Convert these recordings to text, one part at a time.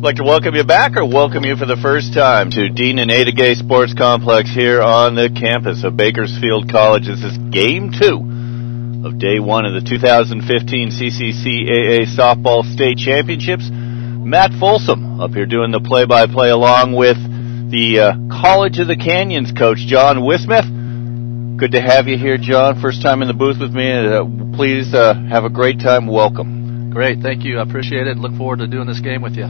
I'd like to welcome you back, or welcome you for the first time, to Dean and Ada Gay Sports Complex here on the campus of Bakersfield College. This is Game 2 of Day 1 of the 2015 CCCAA Softball State Championships. Matt Folsom up here doing the play-by-play along with the College of the Canyons coach, John Wismith. Good to have you here, John. First time in the booth with me. Please have a great time. Welcome. Great, thank you. I appreciate it. Look forward to doing this game with you.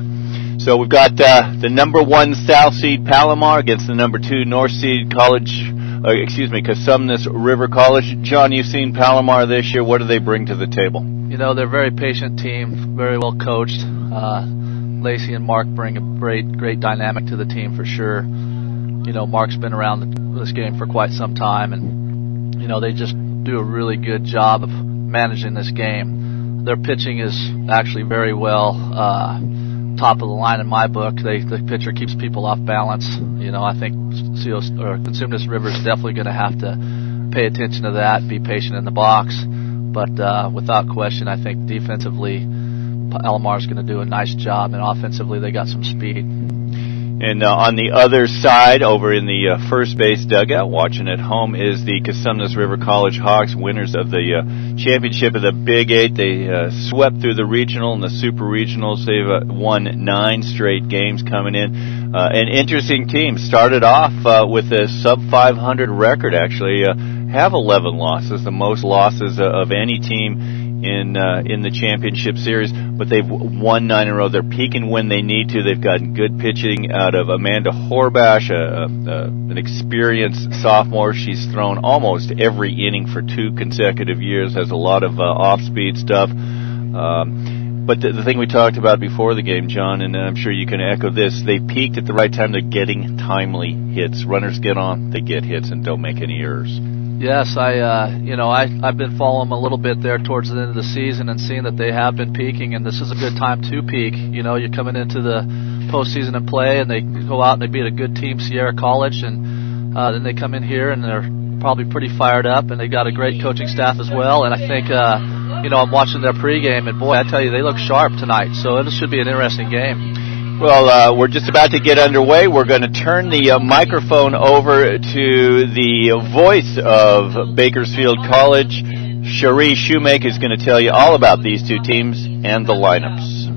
So we've got the number 1 South seed Palomar against the number 2 North seed Cosumnes River College. John, you've seen Palomar this year. What do they bring to the table? You know, they're a very patient team, very well coached. Lacey and Mark bring a great dynamic to the team for sure. You know, Mark's been around this game for quite some time, and you know, they just do a really good job of managing this game. Their pitching is actually very well top of the line in my book. The pitcher keeps people off balance. You know, I think Cosumnes River is definitely going to have to pay attention to that, be patient in the box. But without question, I think defensively, Palomar is going to do a nice job, and offensively, they got some speed. And on the other side, over in the first base dugout, watching at home, is the Cosumnes River College Hawks, winners of the championship of the Big 8. They swept through the regional and the super regionals. They've won 9 straight games coming in. An interesting team. Started off with a sub-500 record, actually. Have 11 losses, the most losses of any team in the championship series, but they've won 9 in a row. They're peaking when they need to. They've gotten good pitching out of Amanda Horbash, an experienced sophomore. She's thrown almost every inning for 2 consecutive years, has a lot of off-speed stuff. But the thing we talked about before the game, John, and I'm sure you can echo this, they peaked at the right time. They're getting timely hits. Runners get on, they get hits, and don't make any errors. Yes, I've been following them a little bit there towards the end of the season and seeing that they have been peaking, and this is a good time to peak. You know, you're coming into the postseason and play, and they go out and they beat a good team, Sierra College, and then they come in here and they're probably pretty fired up, and they got a great coaching staff as well. And I think, you know, I'm watching their pregame, and boy, I tell you, they look sharp tonight. So it should be an interesting game. Well, we're just about to get underway. We're going to turn the microphone over to the voice of Bakersfield College. Cherie Shoemaker is going to tell you all about these two teams and the lineups.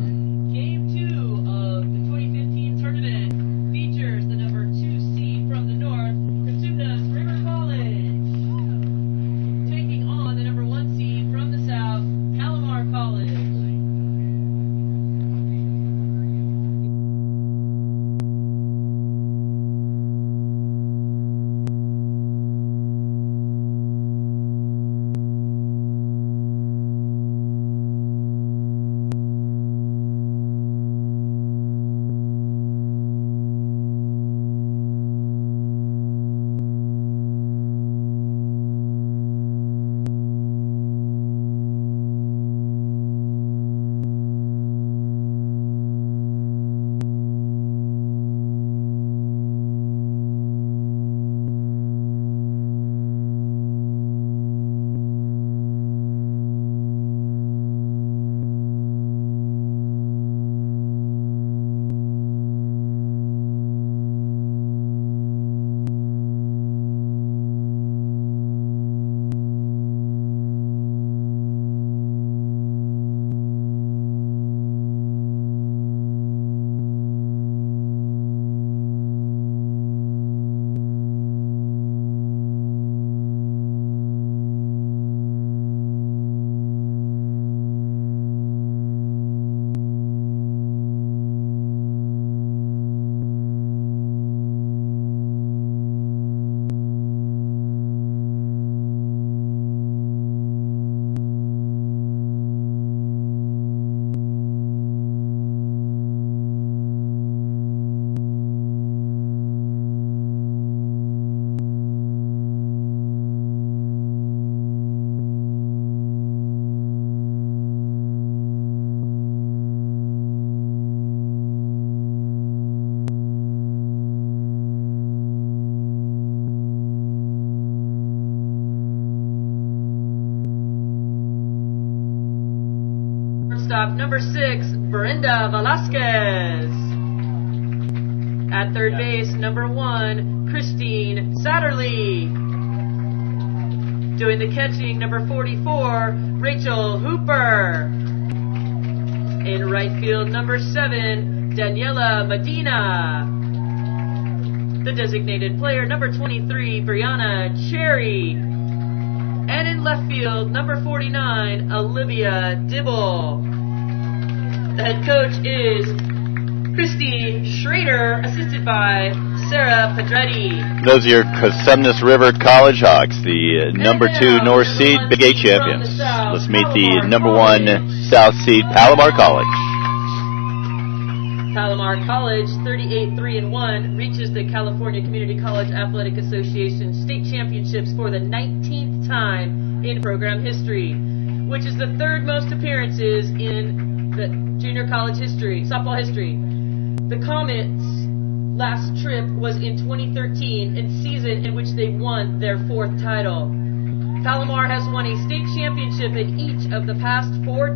Game 2 of the 2015 tournament features the number 2 seed from the north, Cosumnes River College, taking on the number 1 seed from the south, Palomar College. Shortstop number 6, Brenda Velasquez. At third base, number 1, Christine Satterley. Doing the catching, number 44, Rachel Hooper. In right field, number 7, Daniela Medina. The designated player, number 23, Brianna Cherry. And in left field, number 49, Olivia Dibble. The head coach is Christy Schrader, assisted by Sarah Pedretti. Those are your Cosumnes River College Hawks, the number 2 North Seed Big 8 champions. Let's meet the number 1 South Seed Palomar College. Palomar College, 38-3-1, reaches the California Community College Athletic Association state championships for the 19th time in program history, which is the 3rd most appearances in the junior college history, softball history. The Comets' last trip was in 2013, a season in which they won their 4th title. Palomar has won a state championship in each of the past 4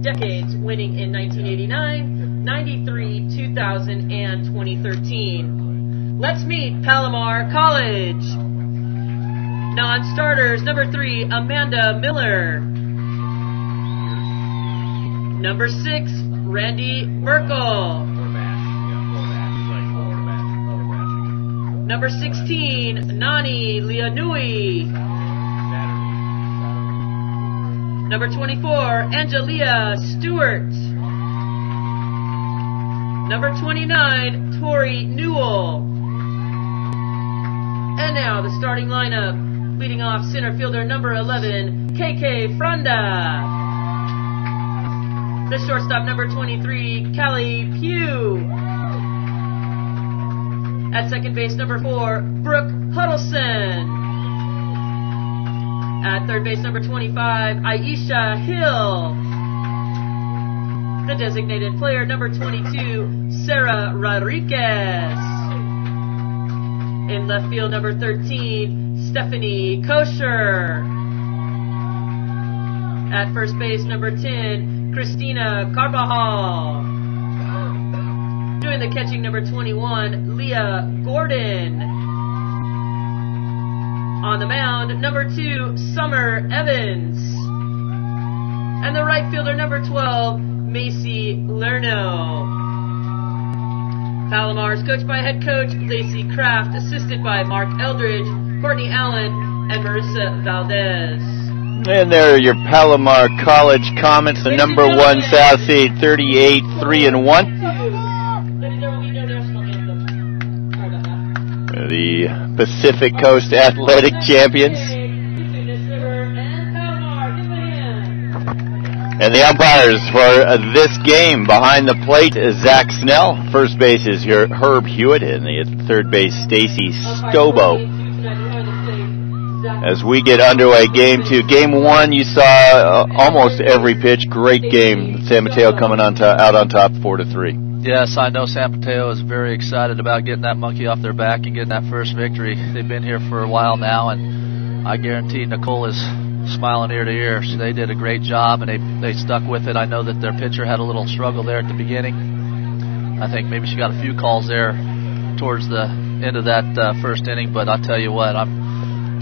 decades, winning in 1989, 93, 2000, and 2013. Let's meet Palomar College. Non-starters, number 3, Amanda Miller. Number 6, Randy Merkel. Number 16, Nani Lianui. Number 24, Angelia Stewart. Number 29, Tori Newell. And now the starting lineup. Leading off center fielder number 11, KK Franda. The shortstop number 23, Callie Pugh. At second base number 4, Brooke Huddleston. At third base number 25, Aisha Hill. The designated player number 22, Sarah Rodriguez. In left field number 13, Stephanie Kosher. At first base number 10, Christina Carvajal. Doing the catching number 21, Leah Gordon. On the mound, number 2, Summer Evans. And the right fielder number 12, Macy Lerno. Palomar is coached by head coach Lacey Kraft, assisted by Mark Eldridge, Courtney Allen, and Marissa Valdez. And there are your Palomar College comments. The number 1 South Seed, 38-3-1. The Pacific Coast Athletic Champions. And the umpires for this game, behind the plate, Zach Snell. First base is here, Herb Hewitt, and the third base, Stacy Stobo. As we get underway, Game 2. Game 1, you saw almost every pitch. Great game. San Mateo coming out on top, 4-3. Yes, I know San Mateo is very excited about getting that monkey off their back and getting that first victory. They've been here for a while now, and I guarantee Nicole is smiling ear to ear. So they did a great job, and they stuck with it. I know that their pitcher had a little struggle there at the beginning. I think maybe she got a few calls there towards the end of that first inning, but I'll tell you what, I'm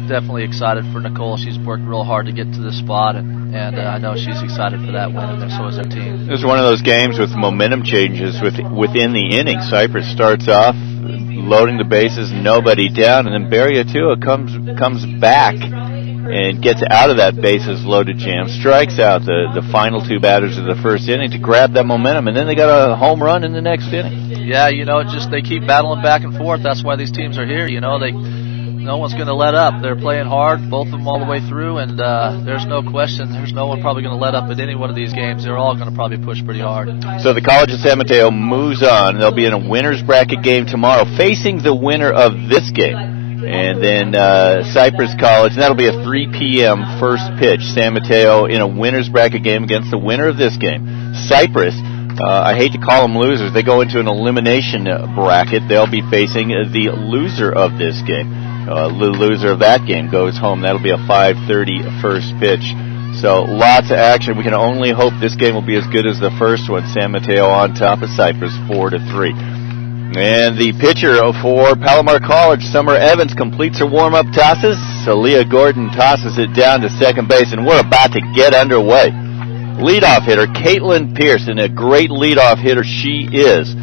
definitely excited for Nicole. She's worked real hard to get to this spot, and I know she's excited for that win, and so is their team. It was one of those games with momentum changes within the inning. Cypress starts off loading the bases, nobody down, and then Barriatua comes back and gets out of that bases loaded jam, strikes out the final 2 batters of the first inning to grab that momentum, and then they got a home run in the next inning. Yeah, just they keep battling back and forth. That's why these teams are here. No one's going to let up. They're playing hard, both of them all the way through, and there's no question. There's no one probably going to let up at any one of these games. They're all going to probably push pretty hard. So the College of San Mateo moves on. They'll be in a winner's bracket game tomorrow, facing the winner of this game. And then Cypress College, and that'll be a 3 p.m. first pitch. San Mateo in a winner's bracket game against the winner of this game. Cypress, I hate to call them losers. They go into an elimination bracket. They'll be facing the loser of this game. The loser of that game goes home. That'll be a 5:30 first pitch. So lots of action. We can only hope this game will be as good as the first one. San Mateo on top of Cypress, 4-3. And the pitcher for Palomar College, Summer Evans, completes her warm-up tosses. So Leah Gordon tosses it down to second base, and we're about to get underway. Leadoff hitter, Caitlin Pearson, a great leadoff hitter she is.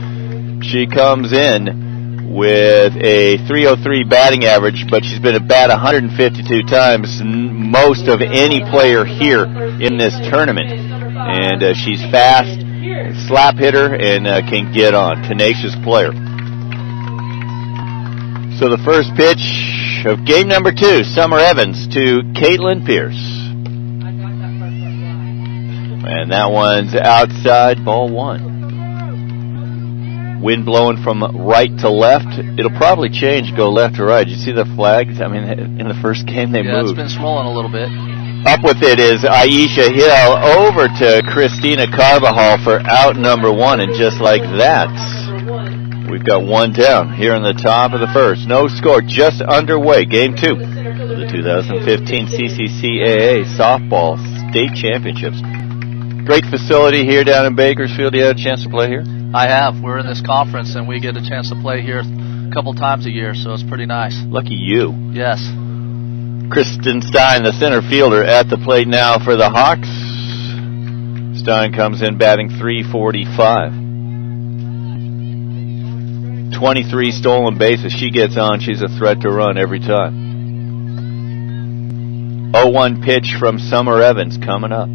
She comes in with a .303 batting average, but she's been at bat 152 times, most of any player here in this tournament. And she's fast, slap hitter, and can get on. Tenacious player. So the first pitch of game number 2, Summer Evans to Caitlin Pierce. And that one's outside, ball 1. Wind blowing from right to left. It'll probably change, go left to right. You see the flags? I mean, in the first game they moved. Yeah, it's been swollen a little bit. Up with it is Aisha Hill over to Christina Carvajal for out number 1. And just like that, we've got one down here in the top of the first. No score, just underway. Game 2 of the 2015 CCCAA Softball State Championships. Great facility here down in Bakersfield. You had a chance to play here? I have. We're in this conference, and we get a chance to play here a couple times a year, so it's pretty nice. Lucky you. Yes. Kristen Stein, the center fielder, at the plate now for the Hawks. Stein comes in batting .345. 23 stolen bases. She gets on. She's a threat to run every time. 0-1 pitch from Summer Evans coming up.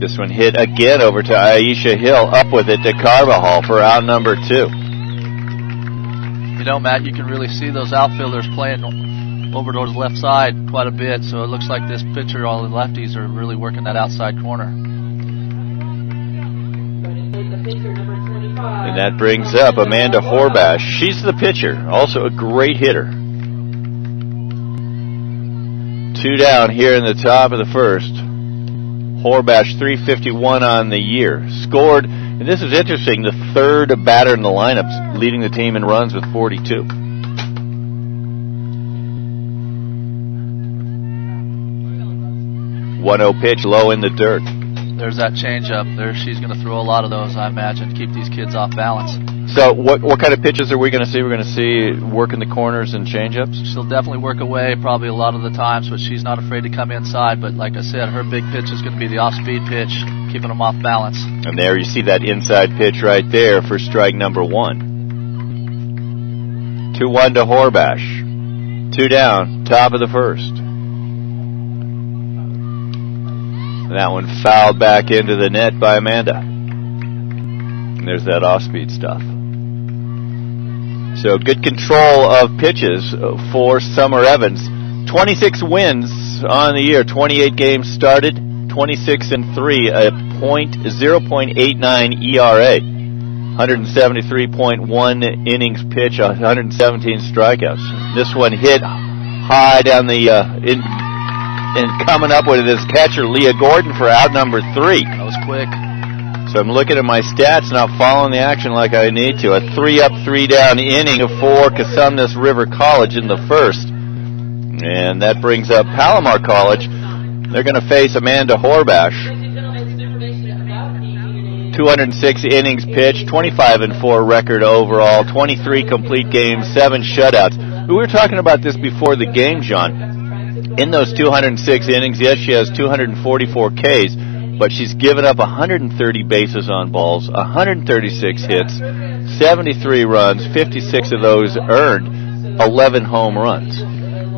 This one hit again over to Aisha Hill. Up with it to Carvajal for out number 2. You know, Matt, you can really see those outfielders playing over towards the left side quite a bit, so it looks like this pitcher, all the lefties, are really working that outside corner. And that brings up Amanda Horbash. She's the pitcher, also a great hitter. 2 down here in the top of the first. Horbash, .351 on the year. Scored, and this is interesting, the third batter in the lineup, leading the team in runs with 42. 1-0 pitch, low in the dirt. There's that changeup there. She's going to throw a lot of those, I imagine, to keep these kids off balance. So what kind of pitches are we going to see? We're going to see working the corners and changeups? She'll definitely work away probably a lot of the times, but she's not afraid to come inside. But like I said, her big pitch is going to be the off-speed pitch, keeping them off balance. And there you see that inside pitch right there for strike number 1. 2-1 to Horbash. 2 down, top of the first. That one fouled back into the net by Amanda. And there's that off-speed stuff. So good control of pitches for Summer Evans. 26 wins on the year, 28 games started, 26-3, a 0.89 ERA, 173.1 innings pitched, 117 strikeouts. This one hit high down the and coming up with it is catcher Leah Gordon for out number 3. That was quick. So I'm looking at my stats, not following the action like I need to. A 3-up, 3-down inning for Cosumnes River College in the first. And that brings up Palomar College. They're going to face Amanda Horbash. 206 innings pitched, 25-4 record overall, 23 complete games, 7 shutouts. We were talking about this before the game, John. In those 206 innings, yes, she has 244 Ks, but she's given up 130 bases on balls, 136 hits, 73 runs, 56 of those earned, 11 home runs.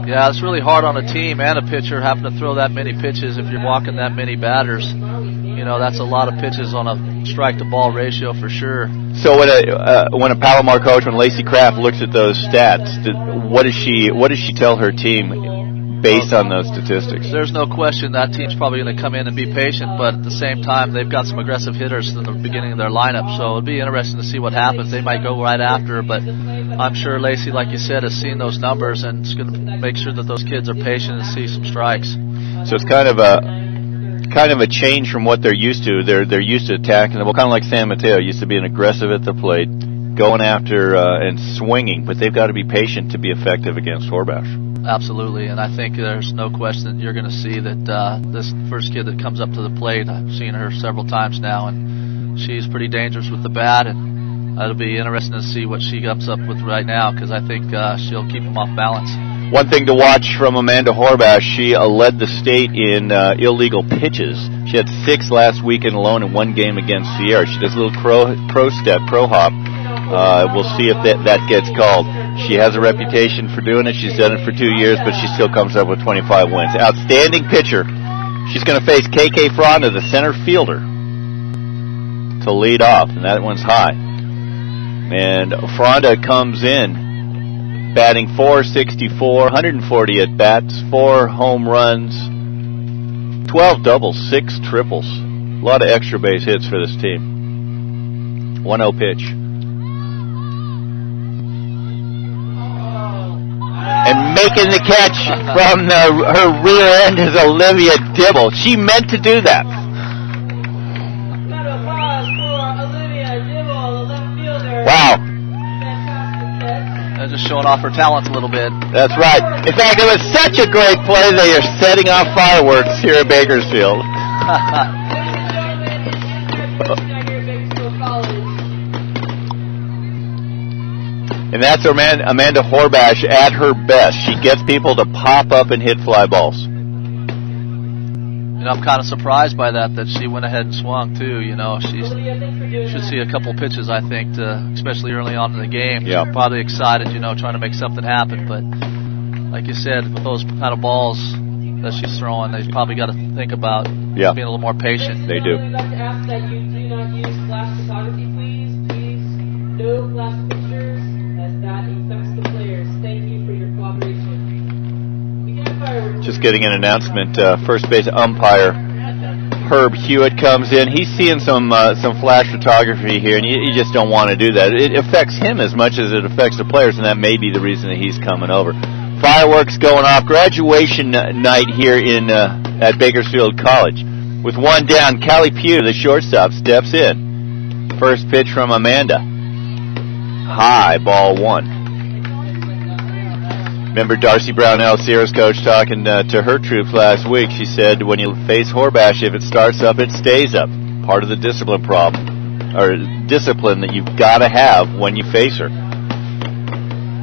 Yeah, it's really hard on a team and a pitcher having to throw that many pitches if you're walking that many batters. You know, that's a lot of pitches on a strike-to-ball ratio for sure. So when a Palomar coach, when Lacey Kraft looks at those stats, what does she tell her team based on those statistics? There's no question that team's probably going to come in and be patient, but at the same time, they've got some aggressive hitters in the beginning of their lineup, so it'll be interesting to see what happens. They might go right after her, but I'm sure Lacey, like you said, has seen those numbers and is going to make sure that those kids are patient and see some strikes. So it's kind of a change from what they're used to. They're used to attacking, well, kind of like San Mateo, used to being aggressive at the plate, going after and swinging, but they've got to be patient to be effective against Horbash. Absolutely, and I think there's no question that you're going to see that this first kid that comes up to the plate, I've seen her several times now, and she's pretty dangerous with the bat, and it'll be interesting to see what she comes up with right now, because I think she'll keep them off balance. One thing to watch from Amanda Horvath, she led the state in illegal pitches. She had 6 last weekend alone in 1 game against Sierra. She does a little crow hop. We'll see if that gets called. She has a reputation for doing it. She's done it for 2 years, but she still comes up with 25 wins. Outstanding pitcher. She's going to face KK Fronda, the center fielder, to lead off, and that one's high. And Fronda comes in batting .464, 140 at bats, 4 home runs, 12 doubles, 6 triples. A lot of extra base hits for this team. 1-0 pitch. And making the catch from her rear end is Olivia Dibble. She meant to do that. Wow. They're just showing off her talents a little bit. That's right. In fact, it was such a great play, they are setting off fireworks here at Bakersfield. And that's Amanda Horvath at her best. She gets people to pop up and hit fly balls. You know, I'm kind of surprised by that she went ahead and swung too. You know, she should see a couple pitches, I think, especially early on in the game. Yeah. She's probably excited, you know, trying to make something happen. But like you said, with those kind of balls that she's throwing, they've probably got to think about being a little more patient. They do. I'd like to ask that you do not use flash photography, please. Please, no flash pictures, as that affects the players. Thank you for your cooperation. Just getting an announcement. First base umpire Herb Hewitt comes in. He's seeing some flash photography here, and you just don't want to do that. It affects him as much as it affects the players, and that may be the reason that he's coming over. Fireworks going off. Graduation night here at Bakersfield College. With 1 down, Callie Pugh, the shortstop, steps in. First pitch from Amanda. High, ball 1. Remember Darcy Brownell, Sierra's coach, talking to her troops last week. She said, when you face Horvath, if it starts up, it stays up. Part of the discipline problem, or discipline that you've got to have when you face her.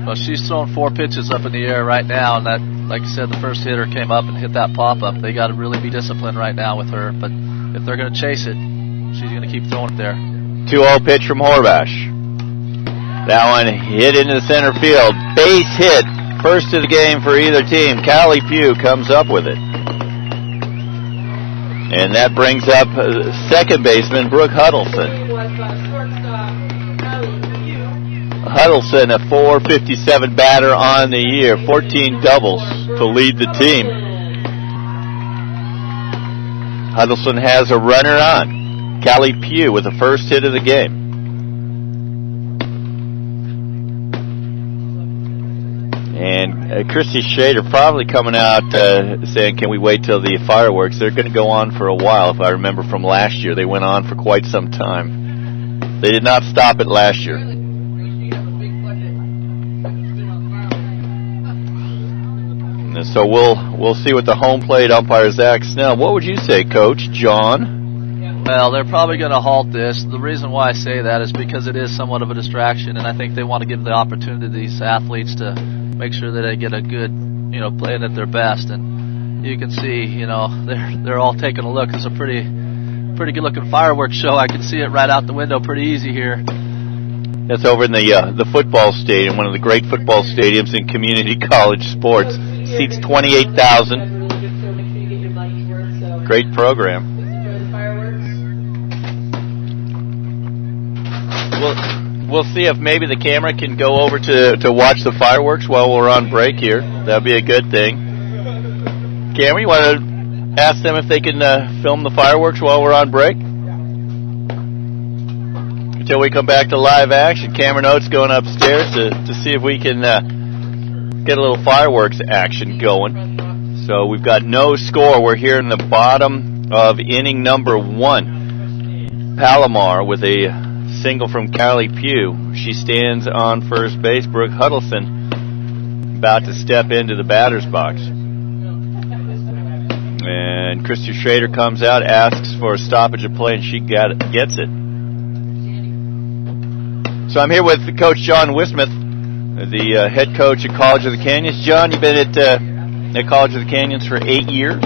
Well, she's throwing 4 pitches up in the air right now, and that, like you said, the first hitter came up and hit that pop-up. They got to really be disciplined right now with her, but if they're going to chase it, she's going to keep throwing it there. 2-0 pitch from Horvath. That one hit into the center field. Base hit. First of the game for either team. Callie Pugh comes up with it. And that brings up second baseman Brooke Huddleston. Huddleston, a .457 batter on the year. 14 doubles to lead the team. Huddleston has a runner on. Callie Pugh with the first hit of the game. And Christy Schrader probably coming out saying, can we wait till the fireworks? They're going to go on for a while. If I remember from last year, they went on for quite some time. They did not stop it last year. And so we'll see what the home plate umpire, Zach Snell. What would you say, Coach John? Well, they're probably going to halt this. The reason why I say that is because it is somewhat of a distraction, and I think they want to give the opportunity to these athletes to make sure that they get a good, you know, playing at their best. And you can see, you know, they're all taking a look. It's a pretty good looking fireworks show. I can see it right out the window pretty easy here. That's over in the football stadium, one of the great football stadiums in community college sports. Seats 28,000. Great program. We'll see if maybe the camera can go over to watch the fireworks while we're on break here. That'd be a good thing. Cameron, you want to ask them if they can film the fireworks while we're on break? Until we come back to live action. Cameron Oates going upstairs to see if we can get a little fireworks action going. So we've got no score. We're here in the bottom of inning number 1. Palomar with a single from Callie Pugh. She stands on first base. Brooke Huddleston about to step into the batter's box. And Christy Schrader comes out, asks for a stoppage of play, and she gets it. So I'm here with Coach John Wismith, the head coach at College of the Canyons. John, you've been at College of the Canyons for 8 years?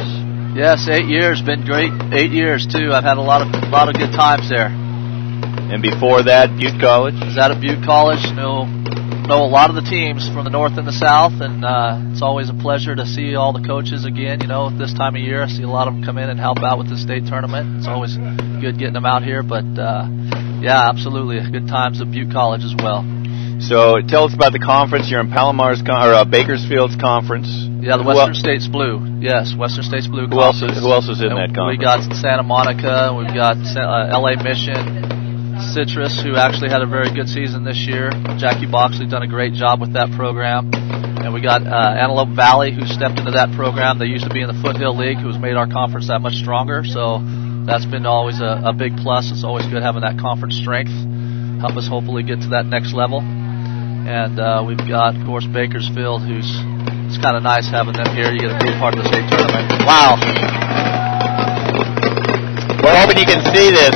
Yes, 8 years. Been great. 8 years too. I've had a lot of good times there. And before that, Butte College? I was at Butte College. Know a lot of the teams from the north and the south, and it's always a pleasure to see all the coaches again. You know, this time of year, I see a lot of them come in and help out with the state tournament. It's always good getting them out here, but yeah, absolutely, good times at Butte College as well. So tell us about the conference. You're in Palomar's Bakersfield's conference. Yeah, the Western States Blue. Yes, Western States Blue Conference. Who else is in that conference? We got Santa Monica. We've got LA Mission. Citrus, who actually had a very good season this year. Jackie Boxley done a great job with that program. And we got Antelope Valley, who stepped into that program. They used to be in the Foothill League, who's made our conference that much stronger. So that's been always a big plus. It's always good having that conference strength. Help us hopefully get to that next level. And we've got, of course, Bakersfield, it's kind of nice having them here. You get to be a part of the state tournament. Wow. We're hoping you can see this.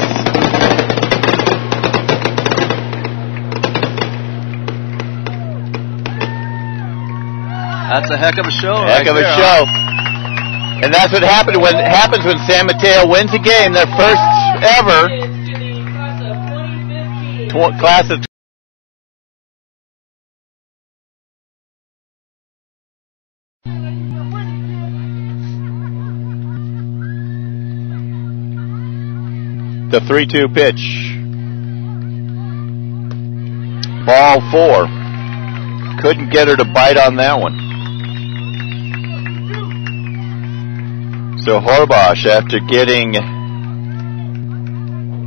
That's a heck of a show. Heck of a show. And that's what happens when San Mateo wins a game, their first ever class of the 3-2 pitch. Ball 4. Couldn't get her to bite on that one. So Horbash, after getting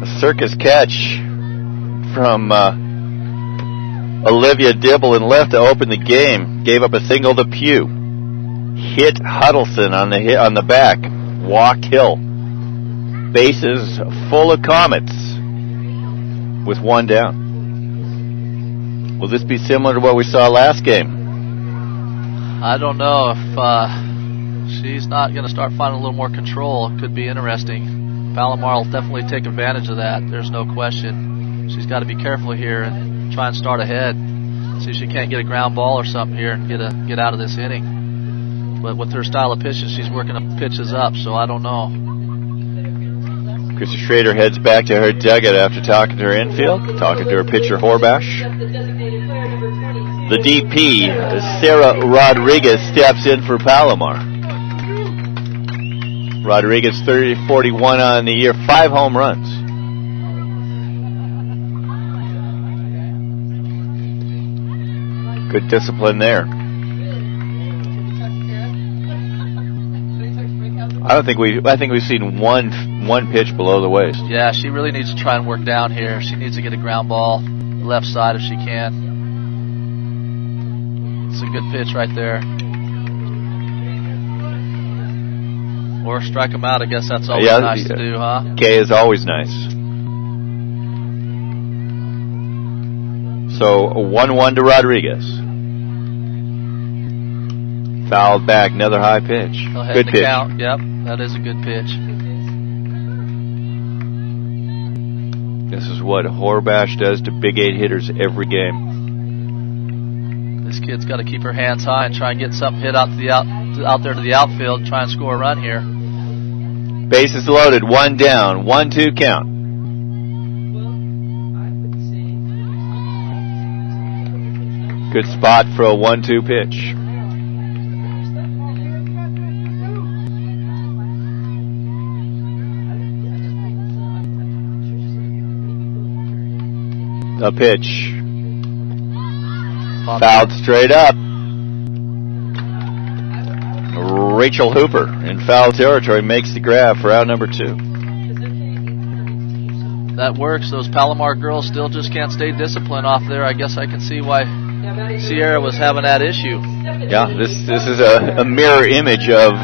a circus catch from Olivia Dibble in left to open the game, gave up a single to Pugh. Hit Huddleston on the back. Walked Hill. Bases full of Comets with one down. Will this be similar to what we saw last game? I don't know. If she's not going to start finding a little more control, it could be interesting. Palomar will definitely take advantage of that. There's no question. She's got to be careful here and try and start ahead. See if she can't get a ground ball or something here and get out of this inning. But with her style of pitching, she's working the pitches up, so I don't know. Krista Schrader heads back to her dugout after talking to her infield, talking to her pitcher Horbash. The DP, Sarah Rodriguez, steps in for Palomar. Rodriguez 30-41 on the year, 5 home runs. Good discipline there. I think we've seen one pitch below the waist. Yeah, she really needs to try and work down here. She needs to get a ground ball left side if she can. It's a good pitch right there. Or strike them out. I guess that's always nice to do, huh? K is always nice. So a 1-1 to Rodriguez. Fouled back, another high pitch. Good pitch. Count. Yep, that is a good pitch. This is what Horbash does to Big 8 hitters every game. This kid's got to keep her hands high and try and get something hit out there to the outfield, try and score a run here. Bases loaded, 1 down, 1-2 count. Good spot for a 1-2 pitch. The pitch. Fouled straight up. Rachel Hooper in foul territory makes the grab for out number 2. That works. Those Palomar girls still just can't stay disciplined off there. I guess I can see why Sierra was having that issue. Yeah, this is a mirror image of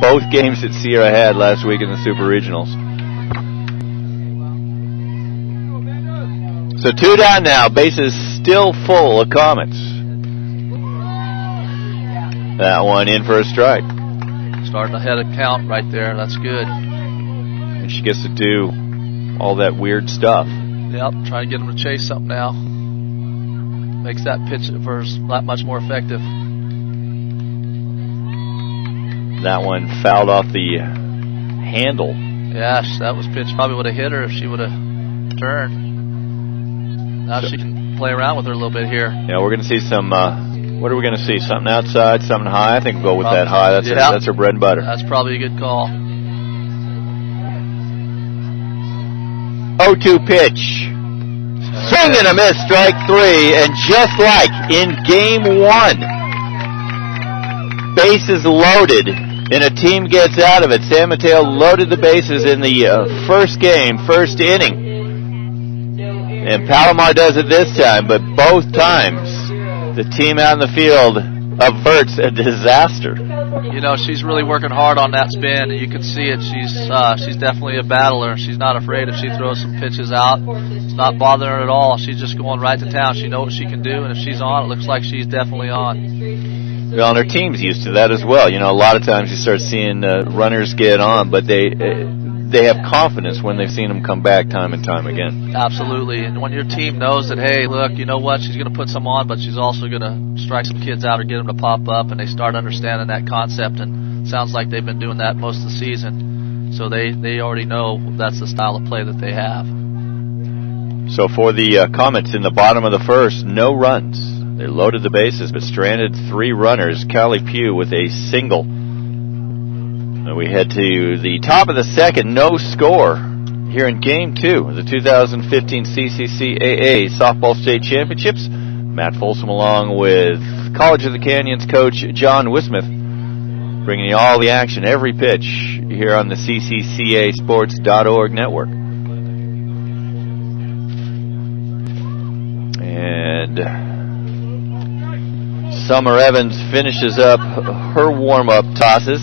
both games that Sierra had last week in the Super Regionals. So 2 down now. Bases still full of Comets. That one in for a strike. Starting ahead of count right there. That's good. And she gets to do all that weird stuff. Yep, trying to get him to chase something now. makes that pitch at first that much more effective. That one fouled off the handle. Yeah, that was pitch probably would have hit her if she would have turned. Now she can play around with her a little bit here. Yeah, we're going to see some, what are we going to see? Something outside, something high? I think we'll go with that high. That's her bread and butter. That's probably a good call. 0-2 pitch. Swing and a miss, strike 3, and just like in game 1, bases loaded, and a team gets out of it. San Mateo loaded the bases in the first game, first inning. And Palomar does it this time, but both times the team out in the field averts a disaster. You know, she's really working hard on that spin, and you can see it. She's definitely a battler. She's not afraid if she throws some pitches out. It's not bothering her at all. She's just going right to town. She knows what she can do, and if she's on, it looks like she's definitely on. Well, and her team's used to that as well. You know, a lot of times you start seeing runners get on, but they have confidence when they've seen them come back time and time again. Absolutely. And when your team knows that, hey, look, you know what, she's going to put some on, but she's also going to strike some kids out or get them to pop up, and they start understanding that concept, and it sounds like they've been doing that most of the season. So they already know that's the style of play that they have. So for the Comets in the bottom of the first, no runs. They loaded the bases, but stranded 3 runners. Callie Pugh with a single. And we head to the top of the second, no score here in Game 2 of the 2015 CCCAA Softball State Championships. Matt Folsom along with College of the Canyons coach John Wismith, bringing you all the action, every pitch here on the CCCASports.org network. And Summer Evans finishes up her warm-up tosses.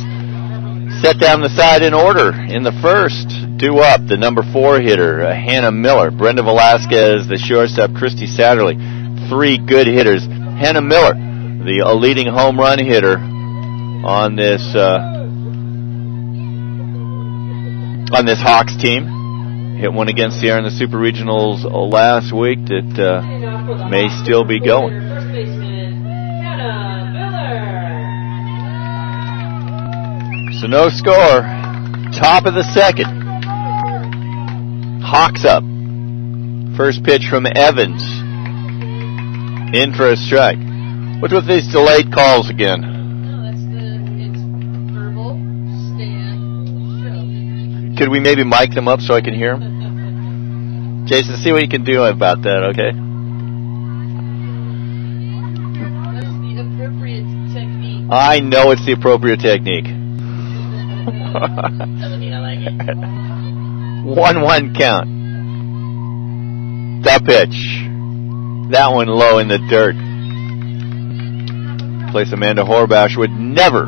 Set down the side in order in the first. Due up, the number 4 hitter, Hannah Miller. Brenda Velasquez, the shortstop, Christy Satterley. 3 good hitters. Hannah Miller, the leading home run hitter on this Hawks team. Hit one against Sierra in the Super Regionals last week that may still be going. So no score. Top of the second. Hawks up. First pitch from Evans. In for a strike. What's with these delayed calls again? No, it's verbal, stand, show. Could we maybe mic them up so I can hear them? Jason, see what you can do about that, okay? That's the appropriate technique. I know it's the appropriate technique. Doesn't mean I like it. 1-1 count. The pitch. That one low in the dirt. Place Amanda Horbash would never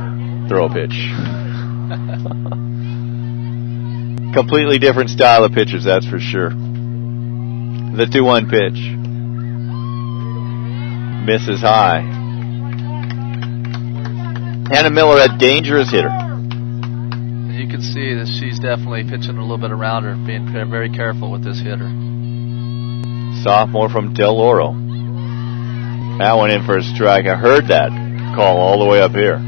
throw a pitch. Completely different style of pitchers, that's for sure. The 2-1 pitch. Misses high. Hannah Miller, a dangerous hitter. You can see that she's definitely pitching a little bit around her, being very careful with this hitter. Sophomore from Del Oro. That one in for a strike. I heard that call all the way up here.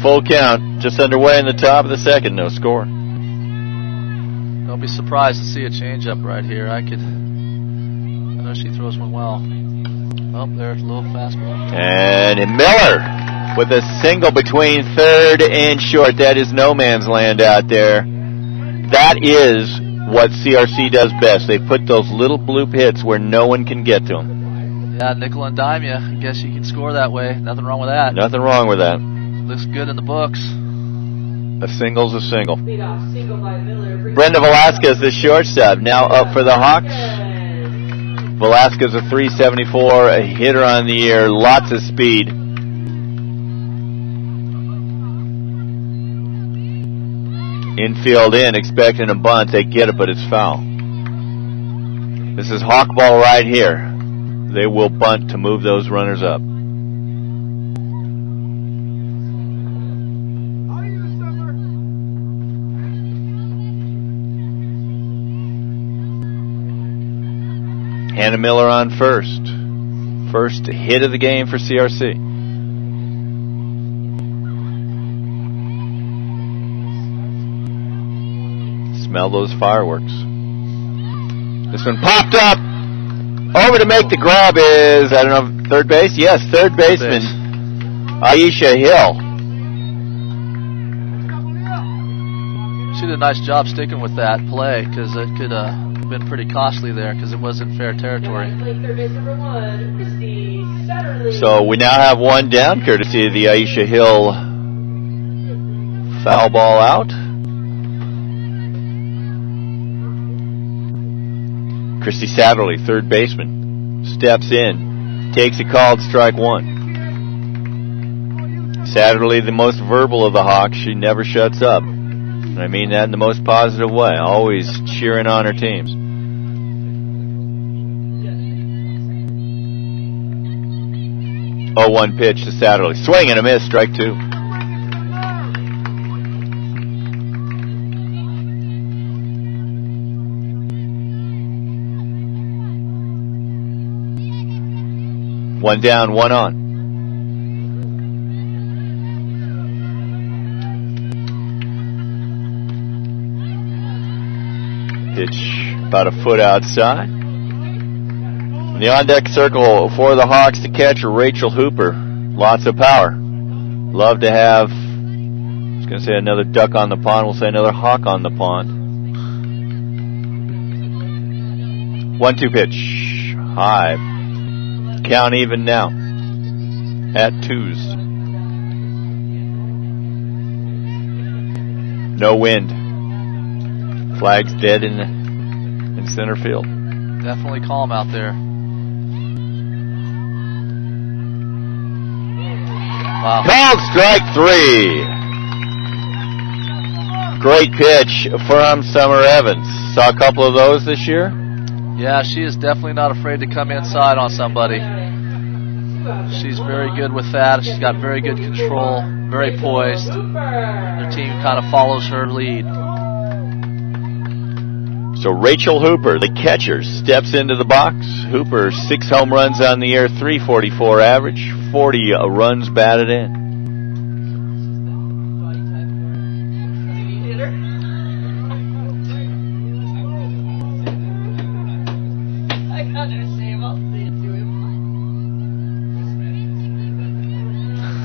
Full count, just underway in the top of the second, no score. Don't be surprised to see a changeup right here. I know she throws one well. Oh, there's a little fastball. And Miller with a single between third and short. That is no man's land out there. That is what CRC does best. They put those little bloop hits where no one can get to them. Yeah, nickel and dime you. I guess you can score that way. Nothing wrong with that. Nothing wrong with that. Looks good in the books. A single's a single. Leadoff single by Miller. Brenda Velasquez, the shortstop, now up for the Hawks. Velasquez, a 374, a hitter on the year, lots of speed. Infield in, expecting a bunt. They get it, but it's foul. This is Hawk ball right here. They will bunt to move those runners up. Hannah Miller on first. First hit of the game for CRC. Smell those fireworks. This one popped up. Over to make the grab is, I don't know, third base? Yes, third baseman, Aisha Hill. She did a nice job sticking with that play because it could have been pretty costly there because it was in fair territory. So we now have one down, courtesy of the Aisha Hill foul ball out. Christy Satterley, third baseman, steps in, takes a called strike one. Satterley, the most verbal of the Hawks, she never shuts up. And I mean that in the most positive way, always cheering on her teams. 0-1 pitch to Satterley. Swing and a miss, strike two. One down, one on. Pitch about a foot outside. In the on-deck circle for the Hawks to catch Rachel Hooper. Lots of power. Love to have, I was going to say another duck on the pond. We'll say another hawk on the pond. 1-2 pitch. High. Count even now at twos. No wind. Flag's dead in center field. Definitely calm out there. Wow. Called strike three. Great pitch from Summer Evans. Saw a couple of those this year. Yeah, she is definitely not afraid to come inside on somebody. She's very good with that. She's got very good control, very poised. Her team kind of follows her lead. So Rachel Hooper, the catcher, steps into the box. Hooper, 6 home runs on the year, .344 average, 40 runs batted in.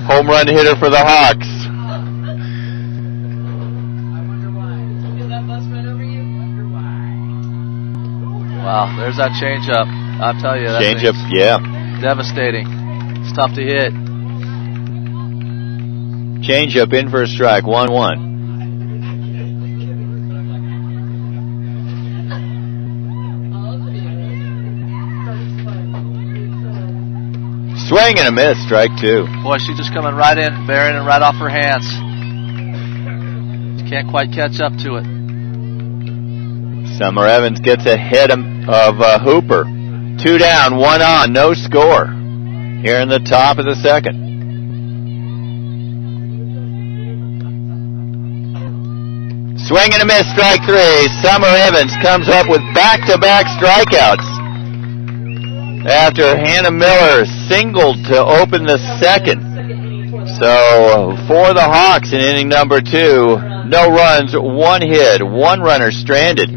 Home run hitter for the Hawks. Wow, there's that changeup. I'll tell you. That Changeup, yeah. Devastating. It's tough to hit. Changeup in for a strike, 1-1. Swing and a miss, strike two. Boy, she's just coming right in, bearing it right off her hands. She can't quite catch up to it. Summer Evans gets ahead of Hooper. 2 down, 1 on, no score. Here in the top of the second. Swing and a miss, strike three. Summer Evans comes up with back-to-back strikeouts after Hannah Miller singled to open the second. So for the Hawks in inning number 2, no runs, 1 hit, 1 runner stranded.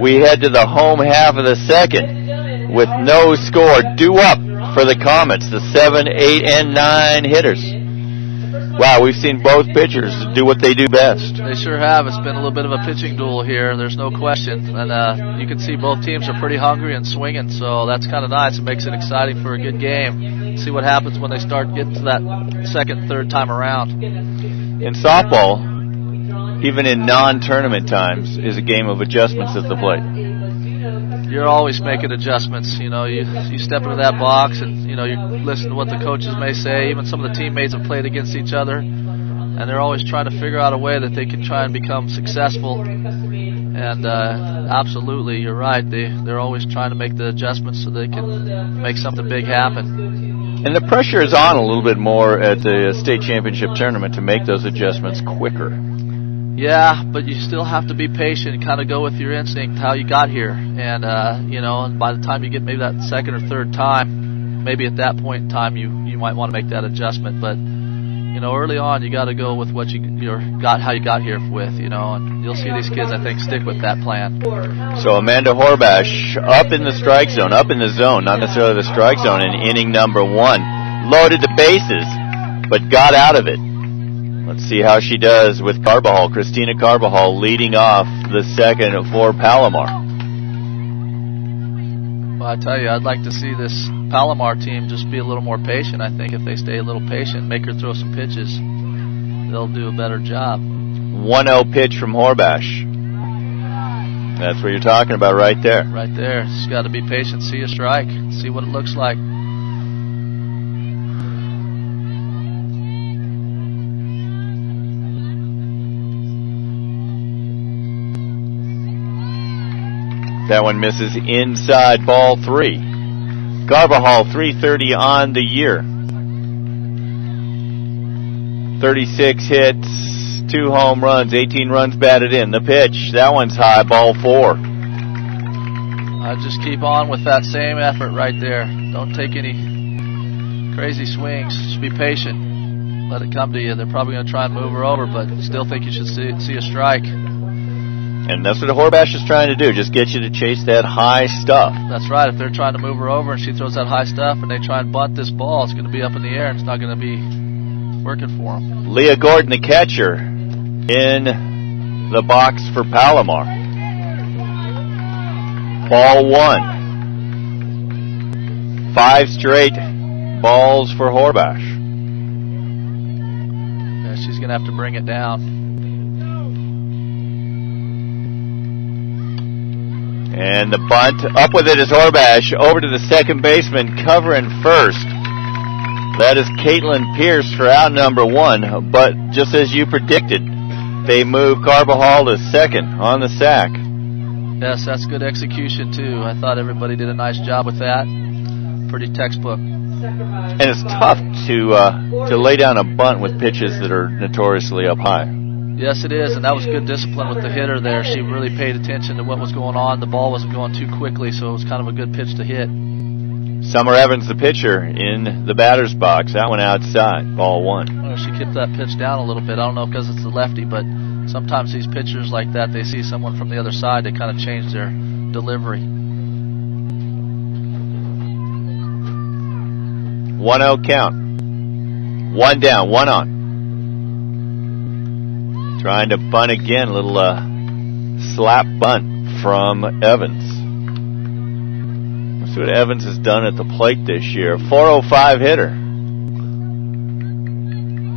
We head to the home half of the second with no score. Due up for the Comets, the 7, 8, and 9 hitters. Wow, we've seen both pitchers do what they do best. They sure have. It's been a little bit of a pitching duel here, there's no question. And you can see both teams are pretty hungry and swinging, so that's kind of nice. It makes it exciting for a good game. See what happens when they start getting to that second, third time around. In softball, even in non-tournament times, is a game of adjustments at the plate. You're always making adjustments. You know, you step into that box and, you know, you listen to what the coaches may say. Even some of the teammates have played against each other, and they're always trying to figure out a way that they can try and become successful. And absolutely, you're right. They're always trying to make the adjustments so they can make something big happen. And the pressure is on a little bit more at the state championship tournament to make those adjustments quicker. Yeah, but you still have to be patient and kind of go with your instinct how you got here. And, you know, and by the time you get maybe that second or third time, maybe at that point in time you might want to make that adjustment. But, you know, early on you got to go with what how you got here with, you know, and you'll see these kids, I think, stick with that plan. So Amanda Horbash up in the strike zone, up in the zone, not necessarily the strike zone, in inning number 1. Loaded the bases, but got out of it. Let's see how she does with Carbajal. Christina Carbajal leading off the second for Palomar. Well, I tell you, I'd like to see this Palomar team just be a little more patient. I think if they stay a little patient, make her throw some pitches, they'll do a better job. 1-0 pitch from Horbash. That's what you're talking about right there. Right there. Just got to be patient, see a strike, see what it looks like. That one misses inside, ball 3. Carbajal, 330 on the year. 36 hits, 2 home runs, 18 runs batted in. The pitch, that one's high, ball 4. I just keep on with that same effort right there. Don't take any crazy swings. Just be patient. Let it come to you. They're probably going to try and move her over, but still think you should see a strike. And that's what Horbash is trying to do, just get you to chase that high stuff. That's right. If they're trying to move her over and she throws that high stuff and they try and bunt this ball, it's going to be up in the air and it's not going to be working for them. Leah Gordon, the catcher, in the box for Palomar. Ball 1. 5 straight balls for Horbash. Yeah, she's going to have to bring it down. And the bunt, up with it is Horbash, over to the second baseman, covering first. That is Caitlin Pierce for out number 1, but just as you predicted, they move Carbajal to second on the sack. Yes, that's good execution too. I thought everybody did a nice job with that. Pretty textbook. And it's tough to lay down a bunt with pitches that are notoriously up high. Yes, it is, and that was good discipline with the hitter there. She really paid attention to what was going on. The ball wasn't going too quickly, so it was kind of a good pitch to hit. Summer Evans, the pitcher, in the batter's box. That one outside, ball 1. Well, she kept that pitch down a little bit. I don't know because it's the lefty, but sometimes these pitchers like that, they see someone from the other side, they kind of change their delivery. 1-0 count. 1 down, 1 on. Trying to bunt again, a little slap bunt from Evans. Let's see what Evans has done at the plate this year. 405 hitter.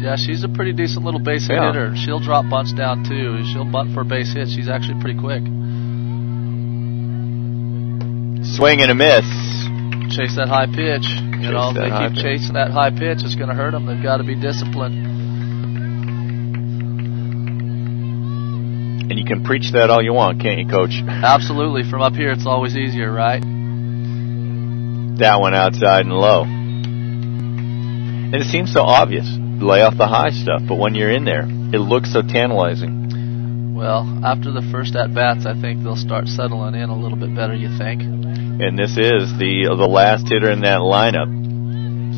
Yeah, she's a pretty decent little base hit hitter. She'll drop bunts down too. She'll bunt for a base hit. She's actually pretty quick. Swing and a miss. Chase that high pitch. You know, if they keep chasing that high pitch, it's going to hurt them. They've got to be disciplined. And you can preach that all you want, can't you, Coach? Absolutely. From up here, it's always easier, right? That one outside and low. And it seems so obvious. Lay off the high stuff, but when you're in there, it looks so tantalizing. Well, after the first at-bats, I think they'll start settling in a little bit better, you think? And this is the last hitter in that lineup.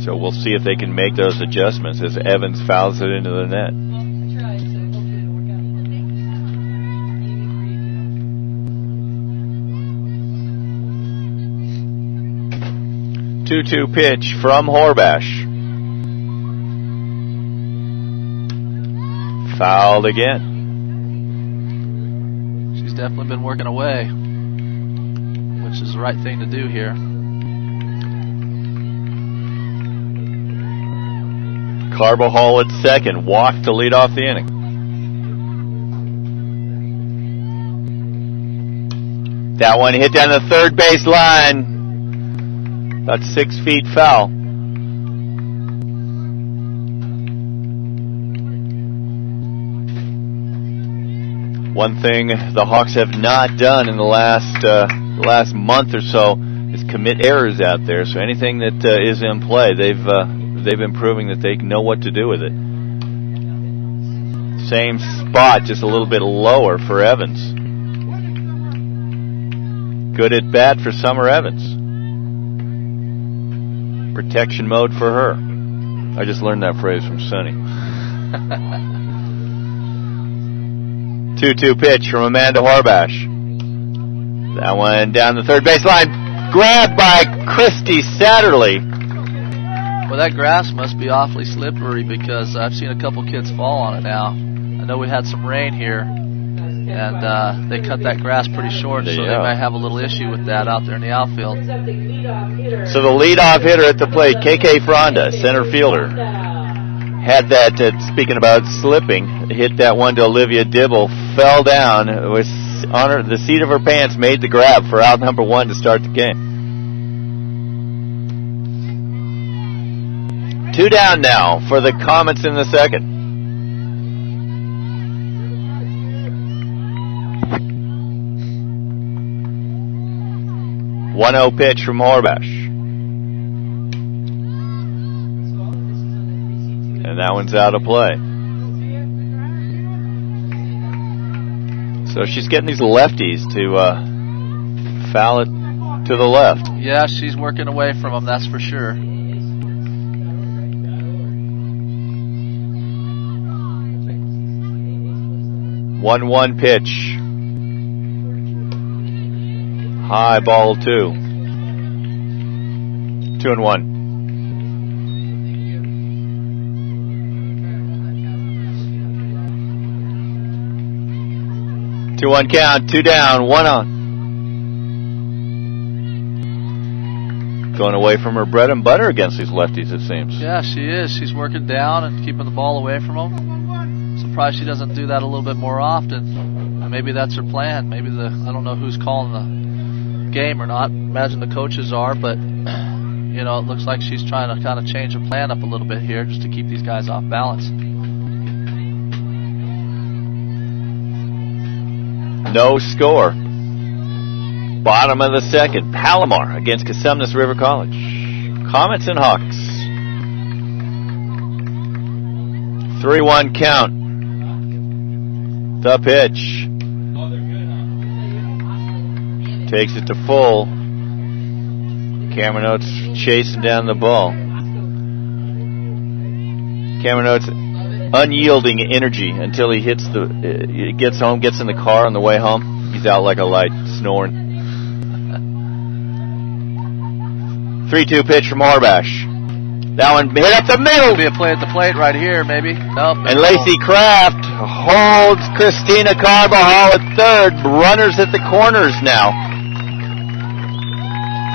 So we'll see if they can make those adjustments as Evans fouls it into the net. 2-2 pitch from Horbash. Fouled again. She's definitely been working away, which is the right thing to do here. Carbajal at second, walk to lead off the inning. That one hit down the third base line. About 6 feet foul. One thing the Hawks have not done in the last month or so is commit errors out there. So anything that is in play, they've been proving that they know what to do with it. Same spot, just a little bit lower for Evans. Good at bat for Summer Evans. Protection mode for her. I just learned that phrase from Sonny. 2-2 pitch from Amanda Horbash. That one down the third baseline. Grabbed by Christy Satterley. Well, that grass must be awfully slippery because I've seen a couple kids fall on it now. I know we had some rain here, and they cut that grass pretty short, so they might have a little issue with that out there in the outfield. So the leadoff hitter at the plate, KK Fronda, center fielder, had that, speaking about slipping, hit that one to Olivia Dibble, fell down, was on the seat of her pants, made the grab for out number 1 to start the game. 2 down now for the Comets in the second. One-0 pitch from Horbash. And that one's out of play. So she's getting these lefties to foul it to the left. Yeah, she's working away from them, that's for sure. 1-1 pitch. High ball 2. 2-1. Two one count, 2 down, 1 on. Going away from her bread and butter against these lefties, it seems. Yeah, she is. She's working down and keeping the ball away from them. Surprised she doesn't do that a little bit more often. Maybe that's her plan. Maybe I don't know who's calling the game or not. Imagine the coaches are, but you know, it looks like she's trying to kind of change her plan up a little bit here just to keep these guys off balance. No score. Bottom of the second. Palomar against Casumnas River College. Comets and Hawks. 3-1 count. The pitch. Takes it to full. Cameron Oates chasing down the ball. Cameron Oates unyielding energy until he hits gets home, gets in the car on the way home. He's out like a light, snoring. 3-2 pitch from Horbash. That one hit up the middle. Could be a play at the plate right here, maybe. Nope. And Lacey Kraft holds Christina Carbajal at third. Runners at the corners now.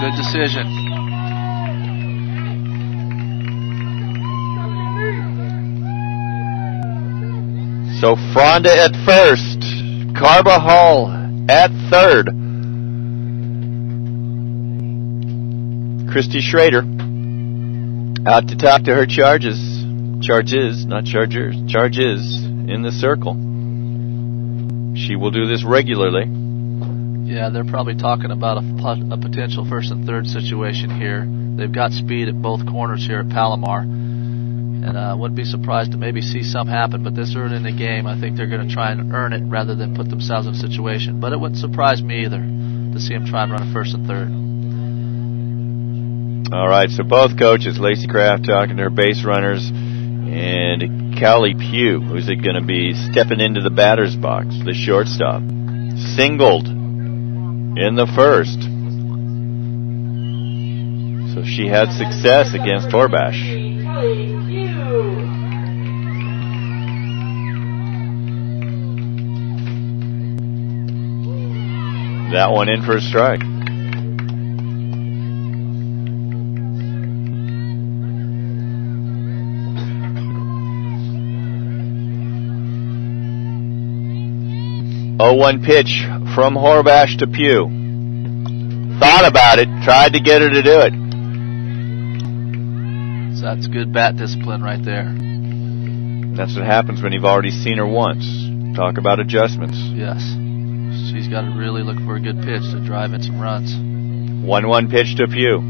Good decision. So Fronda at first, Carbajal at third. Christy Schrader out to talk to her charges in the circle. She will do this regularly. Yeah, they're probably talking about a potential first and third situation here. They've got speed at both corners here at Palomar. And I wouldn't be surprised to maybe see some happen, but this early in the game, I think they're going to try and earn it rather than put themselves in a situation. But it wouldn't surprise me either to see them try and run a first and third. All right, so both coaches, Lacey Kraft talking to her base runners, and Callie Pugh, who's going to be stepping into the batter's box, the shortstop. Singled in the first. So she had success against Horbash. That one in for a strike. Oh, 1 pitch from Horbash to Pugh. Thought about it, tried to get her to do it. So that's good bat discipline right there. That's what happens when you've already seen her once. Talk about adjustments. Yes. She's got to really look for a good pitch to drive in some runs. 1-1 pitch to Pugh.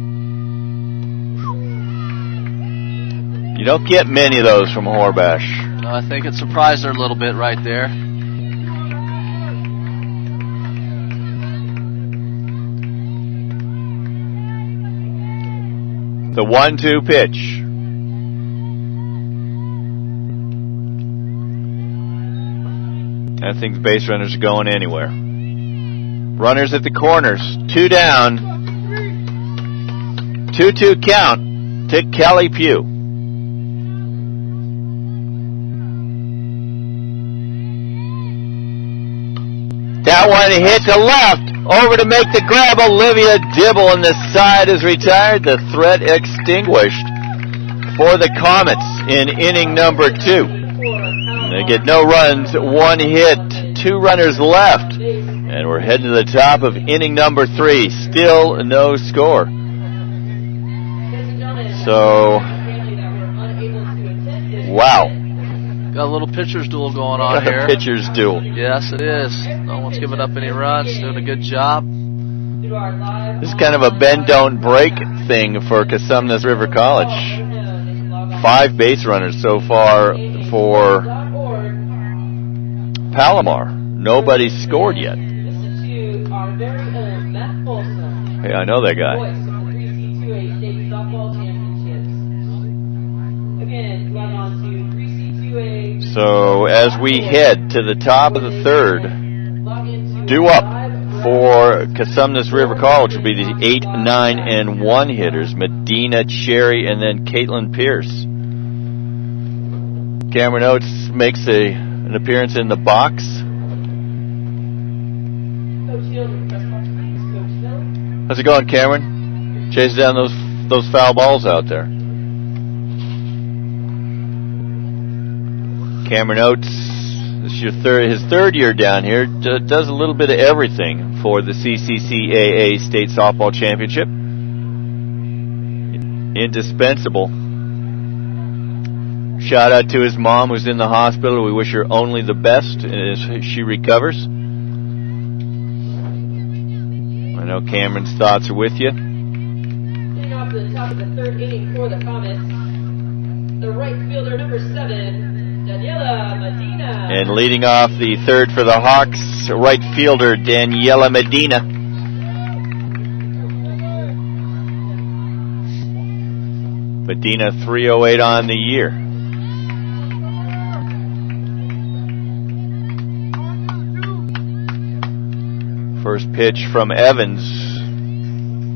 You don't get many of those from Horbash. I think it surprised her a little bit right there. The 1-2 pitch. I think the base runners are going anywhere. Runners at the corners. 2 down. 2-2 count to Kelly Pugh. That one hit to left. Over to make the grab. Olivia Dibble, and the side is retired. The threat extinguished for the Comets in inning number 2. They get no runs, 1 hit, 2 runners left. And we're heading to the top of inning number 3. Still no score. So, wow. Got a little pitcher's duel going on here. Pitcher's duel. Yes, it is. No one's giving up any runs. Doing a good job. This is kind of a bend, don't break thing for Cosumnes River College. 5 base runners so far for Palomar. Nobody's scored yet. Hey, I know that guy. So as we head to the top of the 3rd, due up for Cosumnes River College will be the 8, 9, and 1 hitters, Medina, Cherry, and then Caitlin Pierce. Cameron Oates makes an appearance in the box. How's it going, Cameron? Chase down those foul balls out there. Cameron Oates, this is his 3rd year down here, does a little bit of everything for the CCCAA State Softball Championship. Indispensable. Shout out to his mom who's in the hospital. We wish her only the best as she recovers. I know Cameron's thoughts are with you. Leading off to the top of the 3rd inning for the Comets, the right fielder, number 7, Daniela Medina. And leading off the 3rd for the Hawks, right fielder Daniela Medina. Medina 308 on the year. First pitch from Evans,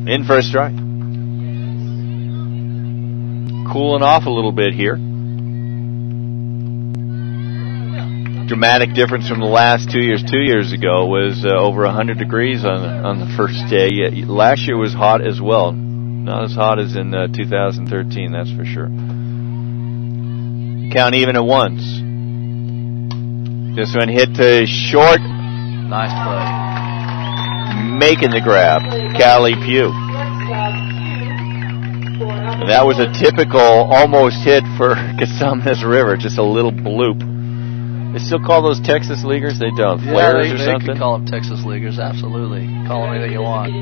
in for a strike. Cooling off a little bit here. Dramatic difference from the last 2 years. 2 years ago was over 100 degrees on the first day. Last year was hot as well. Not as hot as in 2013, that's for sure. Count even at once. This one hit to short. Nice play. Making the grab, Callie Pugh. And that was a typical almost hit for Cosumnes River, just a little bloop. They still call those Texas Leaguers? They don't. Flares or something? They can call them Texas Leaguers, absolutely. Call them anything you want.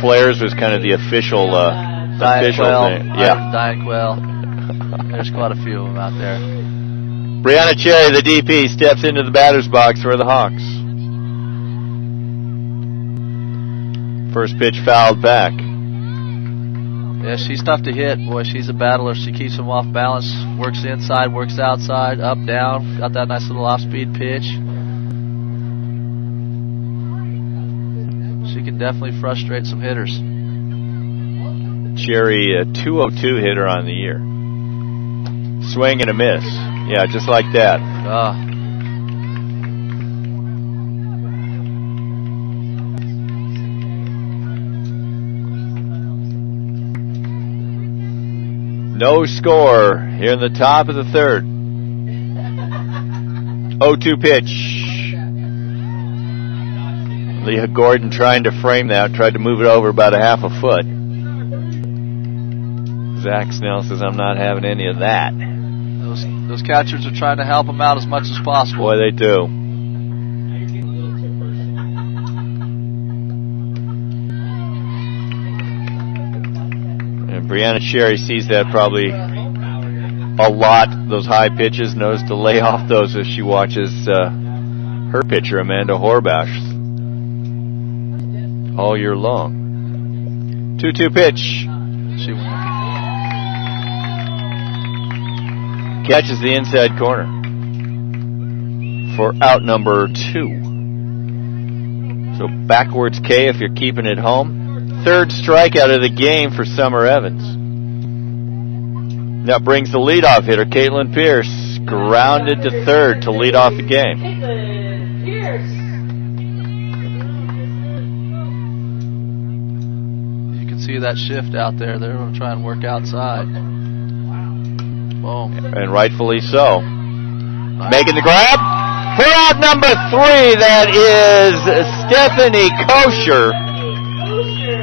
Flares was kind of the official thing. Yeah. Diet Quail. There's quite a few of them out there. Brianna Cherry, the DP, steps into the batter's box for the Hawks. First pitch fouled back. Yeah, she's tough to hit. Boy, she's a battler. She keeps them off balance. Works inside, works outside, up, down. Got that nice little off-speed pitch. She can definitely frustrate some hitters. Cherry, a 202 hitter on the year. Swing and a miss. Yeah, just like that. No score here in the top of the 3rd. 0-2 pitch. Leah Gordon trying to frame that, tried to move it over about a half a foot. Zach Snell says, I'm not having any of that. Those catchers are trying to help them out as much as possible. Boy, they do. And Brianna Cherry sees that probably a lot, those high pitches, knows to lay off those as she watches her pitcher, Amanda Horbash, all year long. 2-2 pitch. She catches the inside corner for out number 2. So backwards K if you're keeping it home. Third strikeout of the game for Summer Evans. That brings the leadoff hitter, Caitlin Pierce, grounded to third to lead off the game. Caitlin Pierce. You can see that shift out there. They're going to try and work outside. Boom. And rightfully so. Making the grab. For out number 3, that is Stephanie Kosher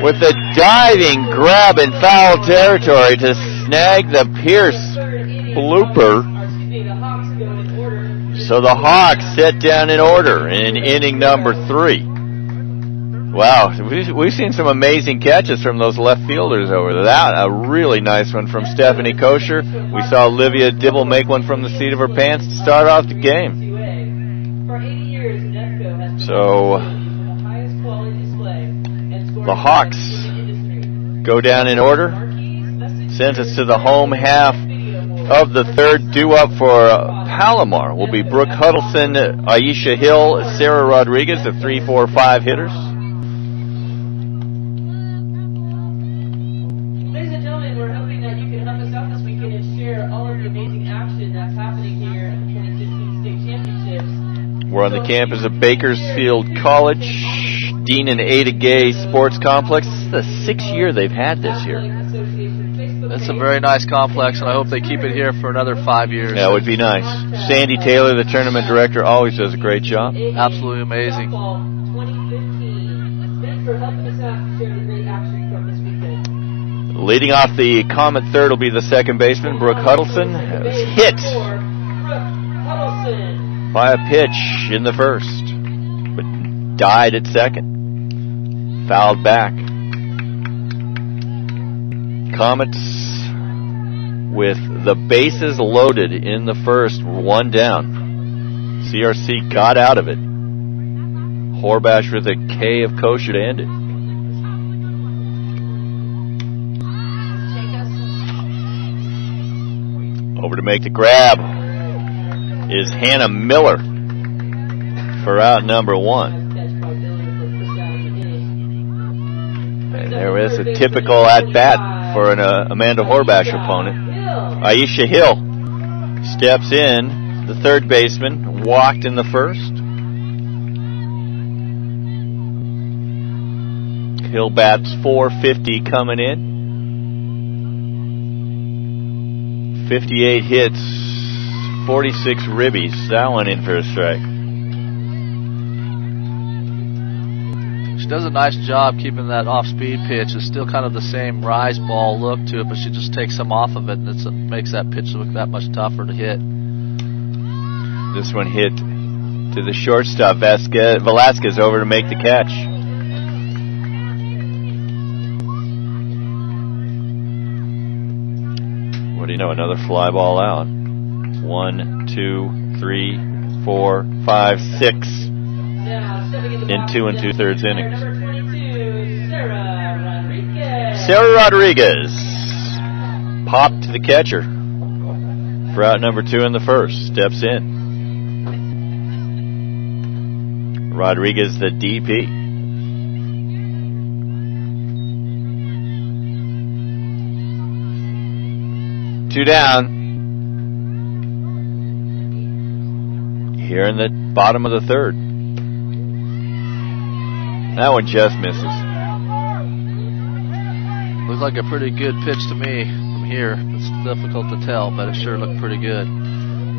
with a diving grab in foul territory to snag the Pierce blooper. So the Hawks set down in order in inning number 3. Wow, we've seen some amazing catches from those left fielders over there. That a really nice one from Stephanie Kosher. We saw Olivia Dibble make one from the seat of her pants to start off the game. So the Hawks go down in order. Sends us to the home half of the third. Due up for Palomar will be Brooke Huddleston, Aisha Hill, Sarah Rodriguez, the 3, 4, 5 hitters. Ladies and gentlemen, we're hoping that you can help us out this weekend and share all of the amazing action that's happening here at the 2015 State Championships. We're on the campus of Bakersfield College, Dean and Ada Gay Sports Complex. This is the 6th year they've had this here. It's a very nice complex, and I hope they keep it here for another 5 years. That would be nice. Sandy Taylor, the tournament director, always does a great job. Absolutely amazing. 2015. Thanks for helping us out and share the great action from this weekend. Leading off the Comet third will be the second baseman, Brooke Huddleston. It was hit by a pitch in the first, but died at second. Fouled back. Comets with the bases loaded in the first, 1 down. CRC got out of it. Horbash with a K of Kosher to end it. Over to make the grab is Hannah Miller for out number 1. And there is a typical at-bat for an Amanda Horbash opponent. Aisha Hill steps in, the third baseman, walked in the first. Hill bats .450 coming in. 58 hits, 46 ribbies. That one in for a strike. She does a nice job keeping that off-speed pitch. It's still kind of the same rise ball look to it, but she just takes some off of it, and it makes that pitch look that much tougher to hit. This one hit to the shortstop, Velasquez over to make the catch. What do you know, another fly ball out. 1, 2, 3, 4, 5, 6 in 2 2/3 innings. Sarah Rodriguez popped to the catcher for out number 2 in the first. Steps in. Rodriguez, the DP. Two down. Here in the bottom of the third. That one just misses. Looks like a pretty good pitch to me from here. It's difficult to tell, but it sure looked pretty good.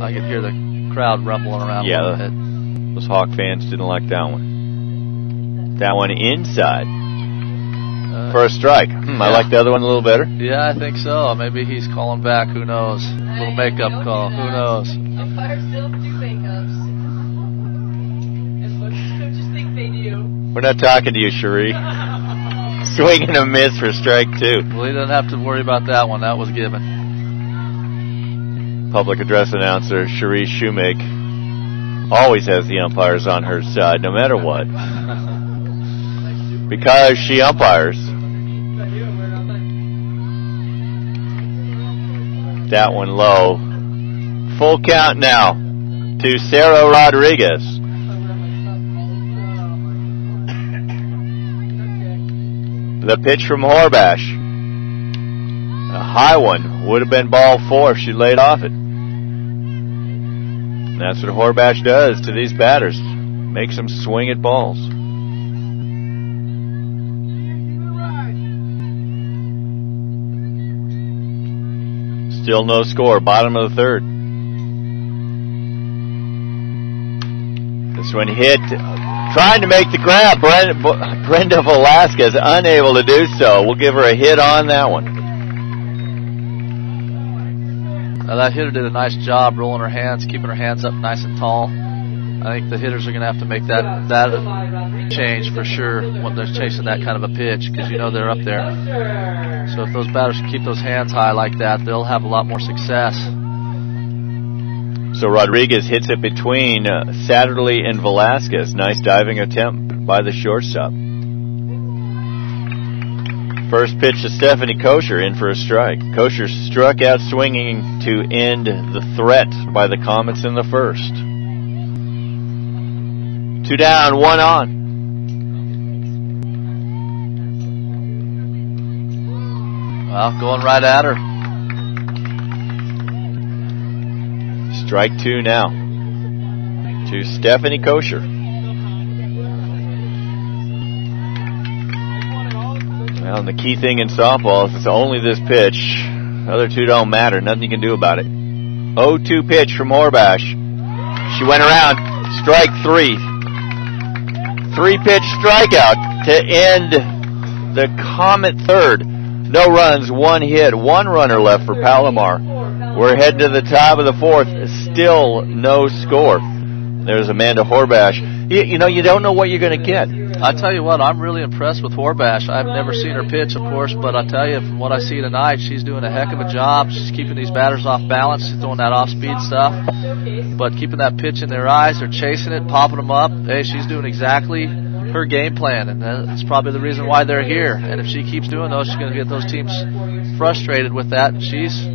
I could hear the crowd rumbling around a little bit. Those Hawk fans didn't like that one. That one inside. For a strike. I like the other one a little better. Yeah, I think so. Maybe he's calling back. Who knows? A little makeup call. Who knows? Umpires still do makeups. And what do coaches think they do? We're not talking to you, Cherie. Swing and a miss for strike 2. Well, he doesn't have to worry about that one. That was given. public address announcer, Cherie Shoemake, always has the umpires on her side, no matter what. Because she umpires. That one low. Full count now to Sarah Rodriguez. The pitch from Horbash. A high one. Would have been ball 4 if she laid off it. And that's what Horbash does to these batters. Makes them swing at balls. Still no score. Bottom of the 3rd. This one hit. Trying to make the grab. Brenda Velasquez unable to do so. We'll give her a hit on that one. That hitter did a nice job rolling her hands, keeping her hands up nice and tall. I think the hitters are going to have to make that change for sure when they're chasing that kind of a pitch, because you know they're up there. So if those batters can keep those hands high like that, they'll have a lot more success. So Rodriguez hits it between Satterley and Velasquez. Nice diving attempt by the shortstop. First pitch to Stephanie Kosher, in for a strike. Kosher struck out swinging to end the threat by the Comets in the 1st. 2 down, 1 on. Well, going right at her. Strike 2 now to Stephanie Kosher. Well, and the key thing in softball is it's only this pitch. The other 2 don't matter. Nothing you can do about it. 0-2 pitch from Horbash. She went around. Strike 3. 3-pitch strikeout to end the Comet 3rd. No runs, 1 hit, 1 runner left for Palomar. We're heading to the top of the 4th. Still no score. There's Amanda Horbash. You know, you don't know what you're going to get. I tell you what, I'm really impressed with Horbash. I've never seen her pitch, of course, but I tell you, from what I see tonight, she's doing a heck of a job. She's keeping these batters off balance. She's throwing that off-speed stuff, but keeping that pitch in their eyes. They're chasing it, popping them up. Hey, she's doing exactly her game plan, and that's probably the reason why they're here. And if she keeps doing those, she's going to get those teams frustrated with that. She's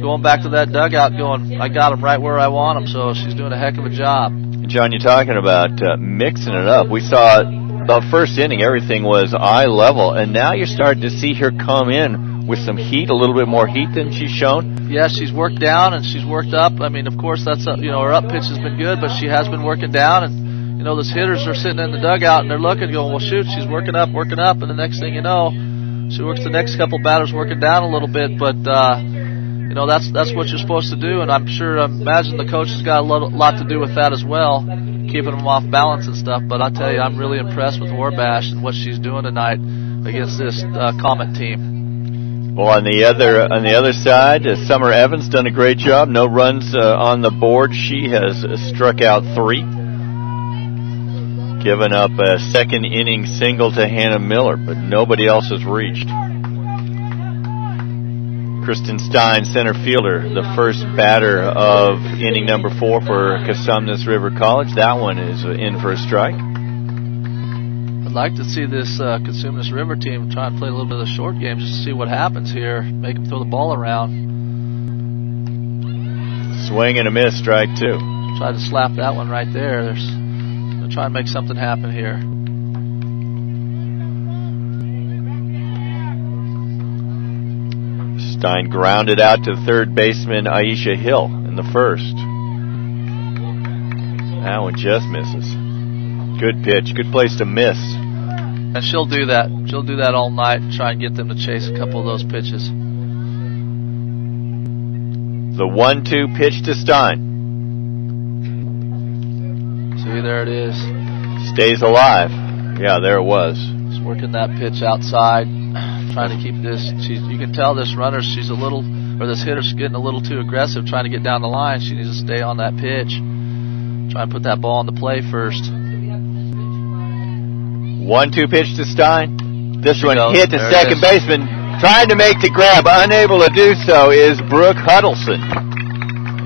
going back to that dugout going, I got them right where I want them, so she's doing a heck of a job. John, you're talking about mixing it up. We saw the first inning, everything was eye level, and now you're starting to see her come in with some heat, a little bit more heat than she's shown. Yeah, she's worked down and she's worked up. I mean, of course, that's her up pitch has been good, but she has been working down, and those hitters are sitting in the dugout and they're looking, going, well, shoot, she's working up, and the next thing you know, she works the next couple batters working down a little bit, but that's what you're supposed to do, and I imagine the coach has got a lot to do with that as well, keeping them off balance and stuff. But I tell you, I'm really impressed with Horbash and what she's doing tonight against this Comet team. Well, on the other side, Summer Evans done a great job. No runs on the board. She has struck out 3, given up a second inning single to Hannah Miller, but nobody else has reached. Kristen Stein, center fielder, the first batter of inning number 4 for Cosumnes River College. That one is in for a strike. I'd like to see this Cosumnes River team try and play a little bit of the short game just to see what happens here. Make them throw the ball around. Swing and a miss, strike 2. Try to slap that one right there. They'll try and make something happen here. Stein grounded out to third baseman Aisha Hill in the 1st. That one just misses. Good pitch, good place to miss. And she'll do that. She'll do that all night and try and get them to chase a couple of those pitches. The 1-2 pitch to Stein. See, there it is. Stays alive. Yeah, there it was. Just working that pitch outside. Trying to keep this. You can tell this runner, this hitter's getting a little too aggressive, trying to get down the line. She needs to stay on that pitch. Try and put that ball on the play first. 1-2 pitch to Stein. This one hit to second baseman. Trying to make the grab. Unable to do so is Brooke Huddleston.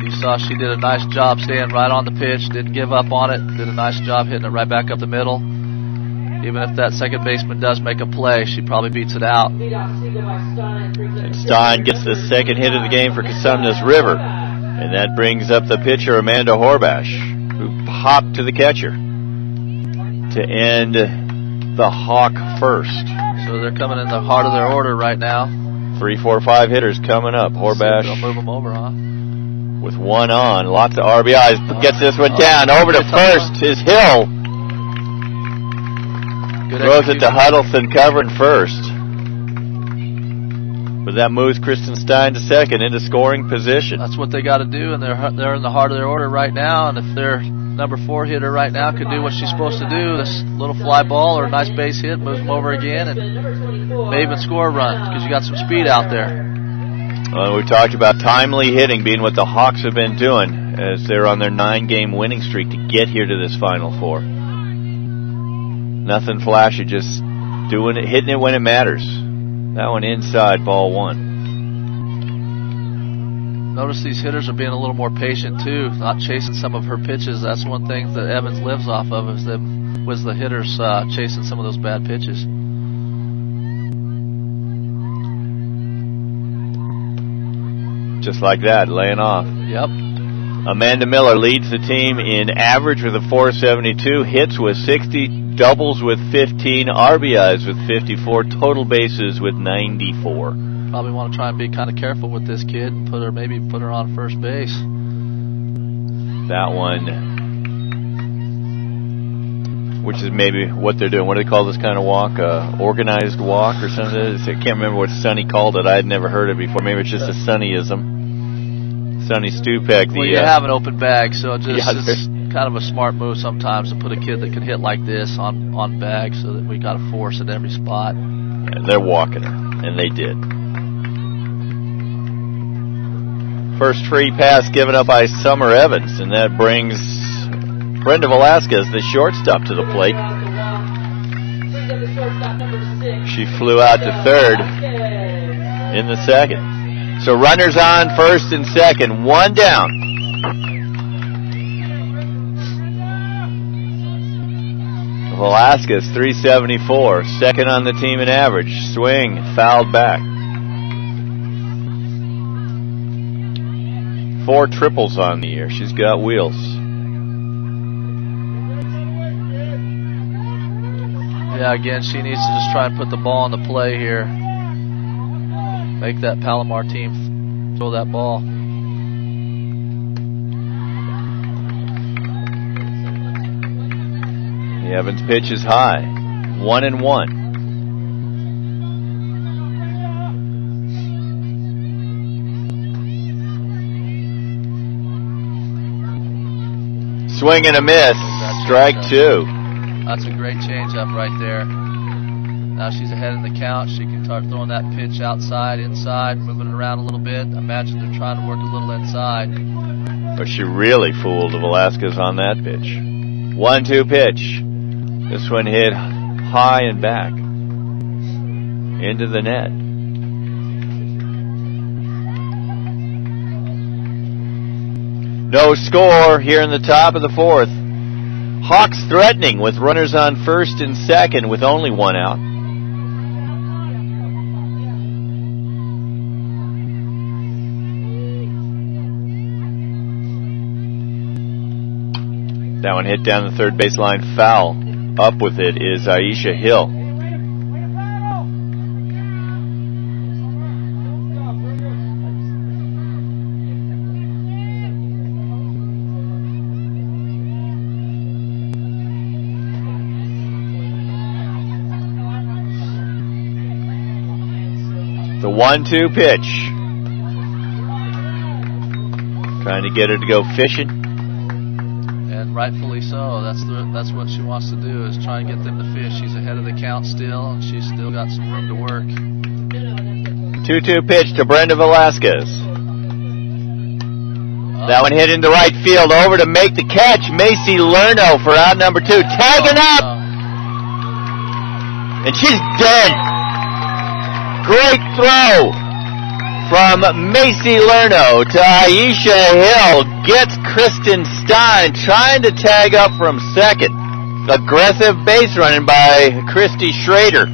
You saw she did a nice job staying right on the pitch, didn't give up on it, did a nice job hitting it right back up the middle. Even if that second baseman does make a play, she probably beats it out. And Stein gets the second hit of the game for Casumnas River. And that brings up the pitcher, Amanda Horbash, who hopped to the catcher to end the Hawk first. So they're coming in the heart of their order right now. 3, 4, 5 hitters coming up. Horbash. They'll move them over, huh? With one on, lots of RBIs. Gets this one down. Over to first is Hill. Good Throws it to execution. Huddleston covering first. But that moves Kristen Stein to second into scoring position. That's what they got to do, and they're in the heart of their order right now. And if their number 4 hitter right now can do what she's supposed to do, this little fly ball or a nice base hit, moves them over again, and may even score a run because you got some speed out there. Well, we talked about timely hitting being what the Hawks have been doing as they're on their 9-game winning streak to get here to this Final Four. Nothing flashy, just doing it, hitting it when it matters. That one inside, ball 1. Notice these hitters are being a little more patient too, not chasing some of her pitches. That's one thing that Evans lives off of is the hitters chasing some of those bad pitches. Just like that, laying off. Yep. Amanda Miller leads the team in average with a .472, hits with 60, doubles with 15, RBIs with 54, total bases with 94. Probably want to try and be kind of careful with this kid and maybe put her on first base. That one, which is maybe what they're doing. What do they call this kind of walk? Organized walk or something? I can't remember what Sonny called it. I had never heard it before. Maybe it's just a Sonnyism. Sonny Stupek. Well, you have an open bag, so it's kind of a smart move sometimes to put a kid that can hit like this on bag so that we got to force at every spot. And they're walking her, and they did. First free pass given up by Summer Evans, and that brings Brenda Velasquez, the shortstop, to the plate. She flew out to third in the second. So runners on first and second, one down. Velasquez, 374, second on the team in average. Swing, fouled back. 4 triples on the year. She's got wheels. Yeah, again, she needs to just try and put the ball on the play here. Make that Palomar team throw that ball. The Evans pitch is high. 1-1. Swing and a miss. Strike 2. That's a great changeup right there. Now she's ahead in the count. She can start throwing that pitch outside, inside, moving it around a little bit. Imagine they're trying to work a little inside. But she really fooled Velasquez on that pitch. 1-2 pitch. This one hit high and back into the net. No score here in the top of the 4th. Hawks threatening with runners on first and second with only 1 out. That one hit down the third baseline foul. Up with it is Aisha Hill. The 1-2 pitch. Trying to get her to go fishing. And rightfully so. That's what she wants to do, is try and get them to fish. She's ahead of the count still, and she's still got some room to work. 2-2 pitch to Brenda Velasquez. That one hit into right field. Over to make the catch, Macy Lerno for out number 2. Tagging up! And she's dead. Great throw From Macy Lerno to Aisha Hill, gets Kristen Stein trying to tag up from second. Aggressive base running by Christy Schrader.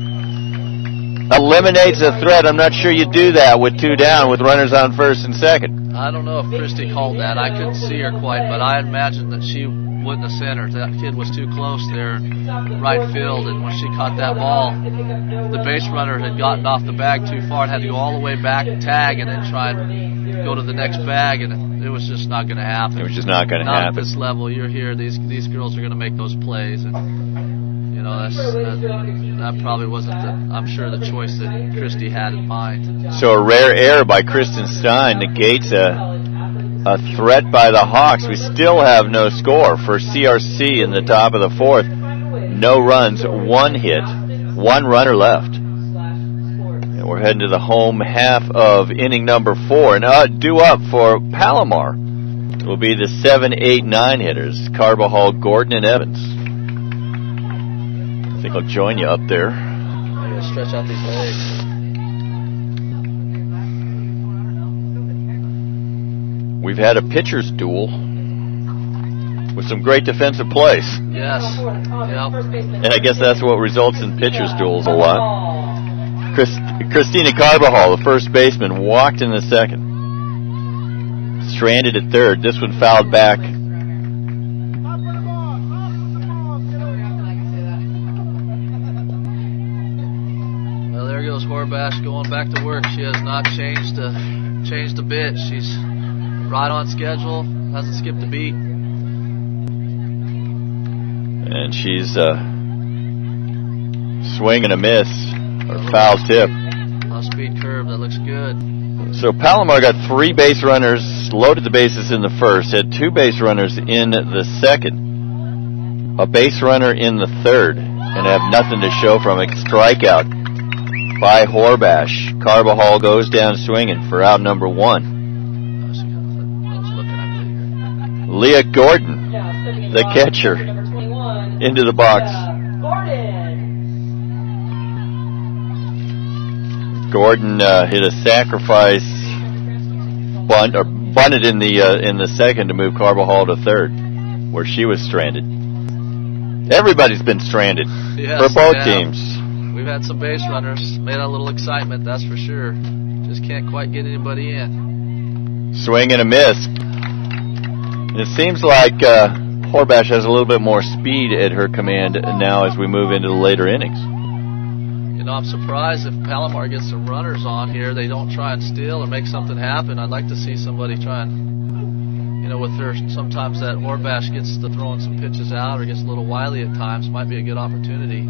Eliminates a threat. I'm not sure you do that with 2 down with runners on first and second. I don't know if Christy called that. I couldn't see her quite, but I imagine that she wouldn't have sent her. That kid was too close there in right field, and when she caught that ball, the base runner had gotten off the bag too far and had to go all the way back and tag and then try and go to the next bag, and it was just not going to happen. It was just not going to happen. Not at this level. You're here. These girls are going to make those plays, and you know that probably wasn't I'm sure the choice that Christy had in mind. So a rare error by Kristen Stein negates a threat by the Hawks. We still have no score for CRC in the top of the 4th. No runs, 1 hit, 1 runner left. And we're heading to the home half of inning number 4. And due up for Palomar will be the 7, 8, 9 hitters, Carbajal, Gordon, and Evans. I think I'll join you up there. I'm going to stretch out these legs. We've had a pitcher's duel with some great defensive plays. Yes. Yep. And I guess that's what results in pitcher's duels a lot. Christina Carbajal, the first baseman, walked in the second. Stranded at third. This one fouled back. Well, there goes Horbash going back to work. She has not changed a bit. She's right on schedule, hasn't skipped a beat. And she's swing and a miss, or foul tip. Off-speed curve, that looks good. So Palomar got 3 base runners, loaded the bases in the first, had 2 base runners in the second, a base runner in the third, and have nothing to show from it. Strikeout by Horbash. Carbajal goes down swinging for out number 1. Leah Gordon, the catcher, into the box. Gordon hit a sacrifice bunt, or bunted in the second to move Carbajal to third, where she was stranded. Everybody's been stranded for both teams. We've had some base runners, made a little excitement, that's for sure. Just can't quite get anybody in. Swing and a miss. It seems like Horbash has a little bit more speed at her command now as we move into the later innings. You know, I'm surprised if Palomar gets some runners on here, they don't try and steal or make something happen. I'd like to see somebody try and, you know, with her, sometimes that Horbash gets to throwing some pitches out or gets a little wily at times. Might be a good opportunity.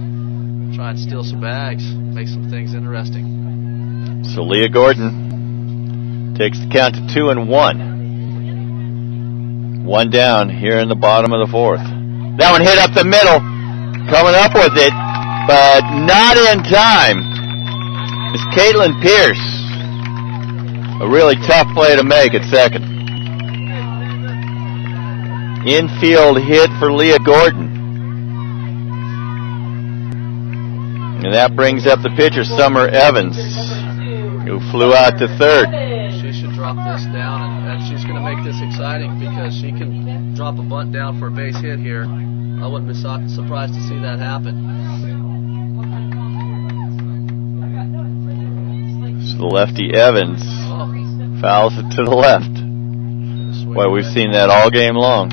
Try and steal some bags, make some things interesting. So Leah Gordon takes the count to 2-1. 1 down here in the bottom of the 4th. That one hit up the middle, coming up with it, but not in time. It's Caitlin Pierce. A really tough play to make at second. Infield hit for Leah Gordon. And that brings up the pitcher, Summer Evans, who flew out to third. She should drop this down, and she's going to make this exciting because she can drop a bunt down for a base hit here. I wouldn't be surprised to see that happen. So the lefty Evans fouls it to the left. Well, we've seen that all game long.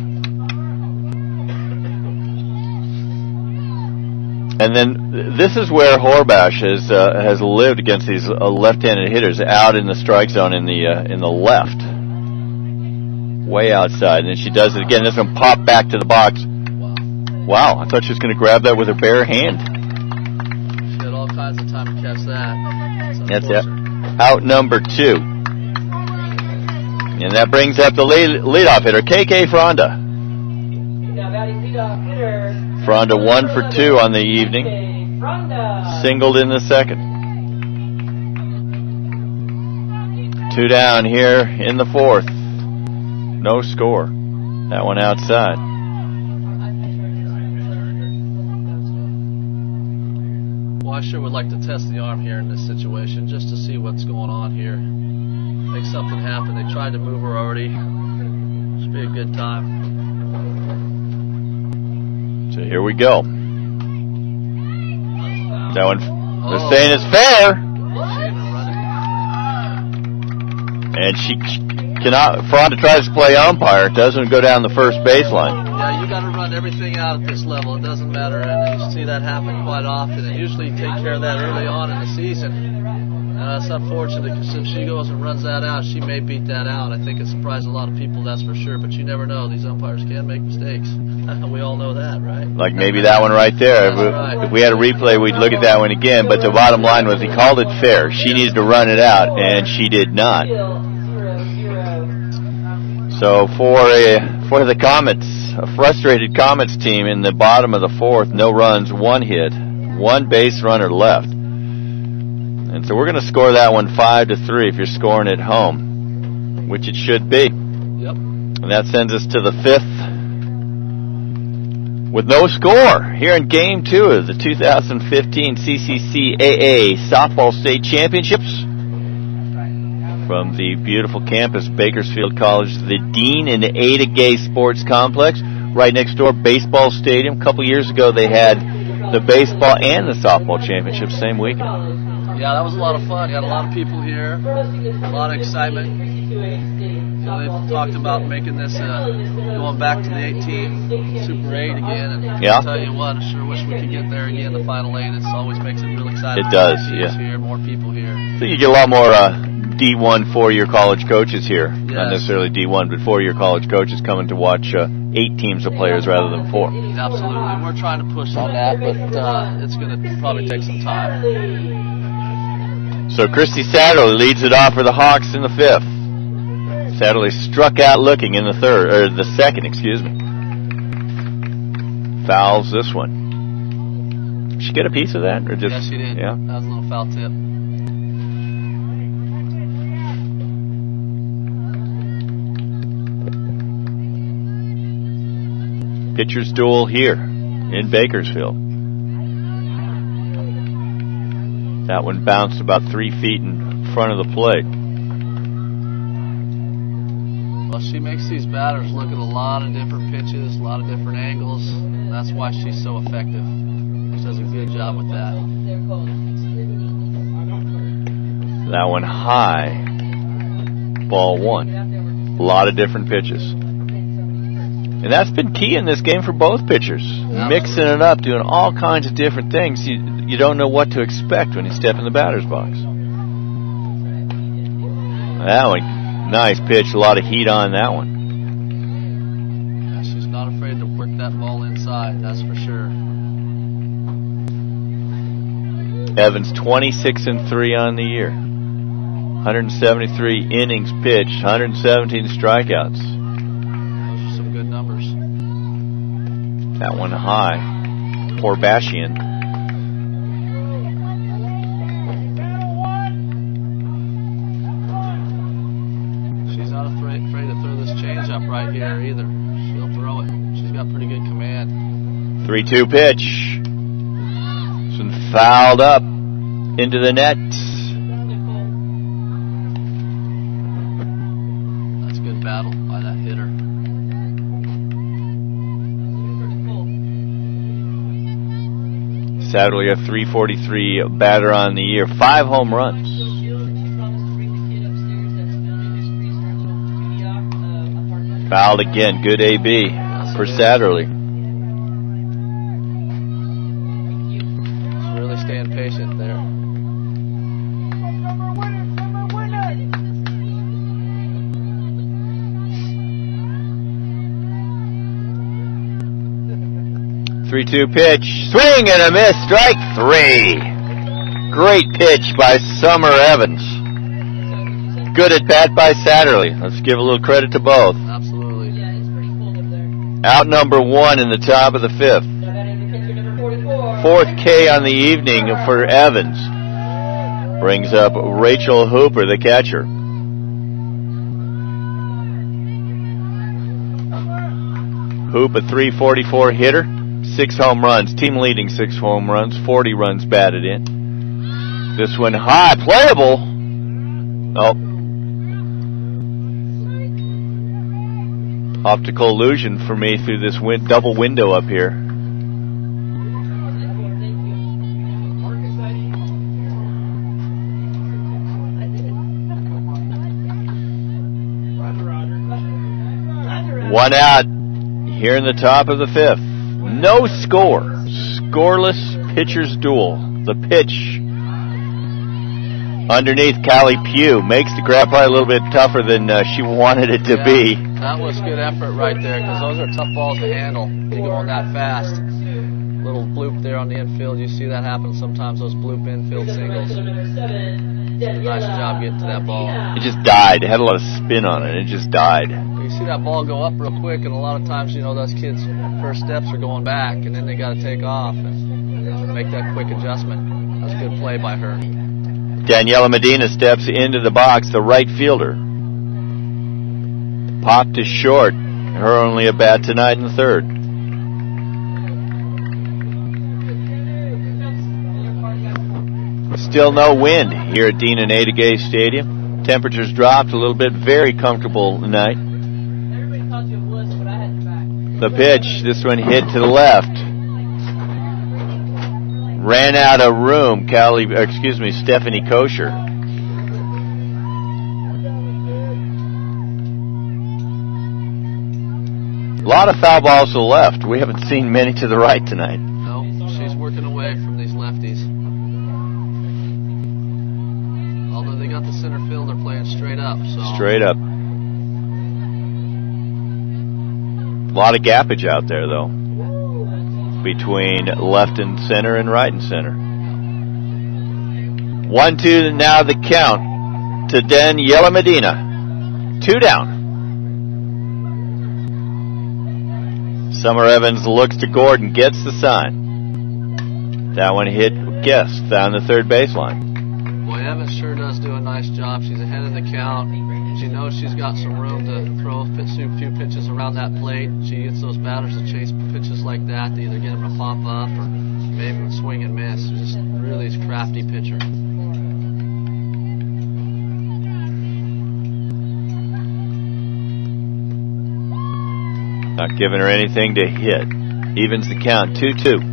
And then this is where Horbash has lived against these left-handed hitters out in the strike zone in the left, way outside. And then she does it again. This one pop back to the box. Wow, I thought she was going to grab that with her bare hand. She had all kinds of time to catch that. That's it. Out number 2. And that brings up the leadoff hitter, KK Fronda. Fronda 1 for 2 on the evening. Singled in the second. 2 down here in the 4th. No score. That one outside. Well, I sure would like to test the arm here in this situation just to see what's going on here. something happen. They tried to move her already. Should be a good time. So here we go. That one, they're saying it's fair. And she cannot, Fronda tries to play umpire. It doesn't go down the first baseline. Yeah, you got to run everything out at this level. It doesn't matter. And you see that happen quite often. And usually you take care of that early on in the season. It's unfortunate because if she goes and runs that out, she may beat that out. I think it surprised a lot of people, that's for sure. But you never know. These umpires can make mistakes. We all know that, right? Like maybe that one right there. If we had a replay, we'd look at that one again. But the bottom line was he called it fair. She needed to run it out, and she did not. So for the Comets, a frustrated Comets team in the bottom of the fourth, no runs, one hit, one base runner left. And so we're going to score that one 5-3 if you're scoring at home, which it should be. Yep. And that sends us to the fifth with no score here in Game 2 of the 2015 CCCAA Softball State Championships. From the beautiful campus, Bakersfield College, the Dean and Ada Gay Sports Complex. Right next door, baseball stadium. A couple years ago, they had the baseball and the softball championships same weekend. Yeah, that was a lot of fun. Got a lot of people here, a lot of excitement. You know, they've talked about making this going back to the 8-team Super 8 again. And I'll tell you what, I sure wish we could get there again. The Final 8, it always makes it real exciting. It does, yeah. Here, more people here. So you get a lot more D1 four-year college coaches here. Yes. Not necessarily D1, but four-year college coaches coming to watch 8 teams of players rather than 4. Absolutely. We're trying to push on that, but it's going to probably take some time. So Christy Satterley leads it off for the Hawks in the 5th. Satterley struck out looking in the second, excuse me. Fouls this one. Did she get a piece of that? Or just, yes, she did. Yeah. That was a little foul tip. Pitcher's duel here in Bakersfield. That one bounced about 3 feet in front of the plate. Well, she makes these batters look at a lot of different pitches, a lot of different angles. And that's why she's so effective. She does a good job with that. That one high. Ball 1. A lot of different pitches. And that's been key in this game for both pitchers. Mixing it up, doing all kinds of different things. You don't know what to expect when you step in the batter's box. That one, nice pitch. A lot of heat on that one. Yeah, she's not afraid to work that ball inside, that's for sure. Evans 26-3 on the year. 173 innings pitched, 117 strikeouts. That one high. Poor Bashian. She's not afraid to throw this changeup right here either. She'll throw it. She's got pretty good command. 3-2 pitch. It's been fouled up into the net. That's a good battle by that hitter. Sadly, a .343 batter on the year. 5 home runs. Fouled again. Good AB for Satterley. She's really staying patient there. Three-two pitch, swing and a miss, strike 3. Great pitch by Summer Evans. Good at bat by Satterley. Let's give a little credit to both. Absolutely. Out number 1 in the top of the 5th. 4th K on the evening for Evans. Brings up Rachel Hooper, the catcher. Hoop, a .344 hitter. 6 home runs, team leading 6 home runs, 40 runs batted in. This one high, playable. Oh, Optical illusion for me through this double window up here. One out here in the top of the fifth. No score. Scoreless pitcher's duel. The pitch underneath. Callie Pugh makes the grab probably a little bit tougher than she wanted it to be. That was good effort right there, because those are tough balls to handle. You're going that fast. Little bloop there on the infield. You see that happen sometimes, those bloop infield singles. Nice job getting to that ball. It just died. It had a lot of spin on it. It just died. You see that ball go up real quick, and a lot of times, you know, those kids' first steps are going back, and then they got to take off and make that quick adjustment. That's a good play by her. Daniela Medina steps into the box, the right fielder. Popped is short. Her only a bat tonight in the third. Still no wind here at Dean and Ada Gay Stadium. Temperatures dropped a little bit. Very comfortable tonight. The pitch, this one hit to the left. Ran out of room, Stephanie Kosher. A lot of foul balls to the left. We haven't seen many to the right tonight. No, she's working away from these lefties. Although they got the center fielder playing straight up. So. Straight up. A lot of gappage out there, though, between left and center and right and center. 1-2 now the count to Daniela Medina. 2 down. Summer Evans looks to Gordon, gets the sign. That one hit Guest down the third baseline. Boy, Evans sure does do a nice job. She's ahead of the count. She knows she's got some room to throw a few pitches around that plate. She gets those batters to chase pitches like that to either get them to pop up or maybe swing and miss. Just really is a crafty pitcher. Not giving her anything to hit. Evens the count, 2-2.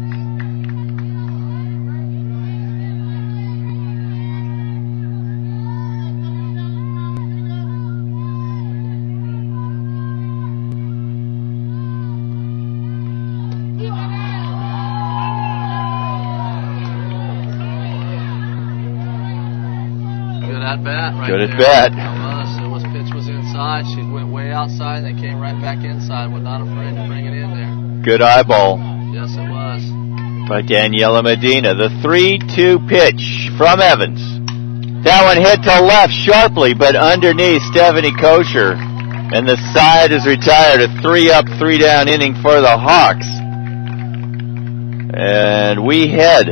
Good at bat. It was pitch was inside. She went way outside and it came right back inside. Was not afraid to bring it in there. Good eyeball. Yes, it was. By Daniela Medina. The 3-2 pitch from Evans. That one hit to left sharply, but underneath Stephanie Kosher. And the side is retired. A 3-up, 3-down inning for the Hawks. And we head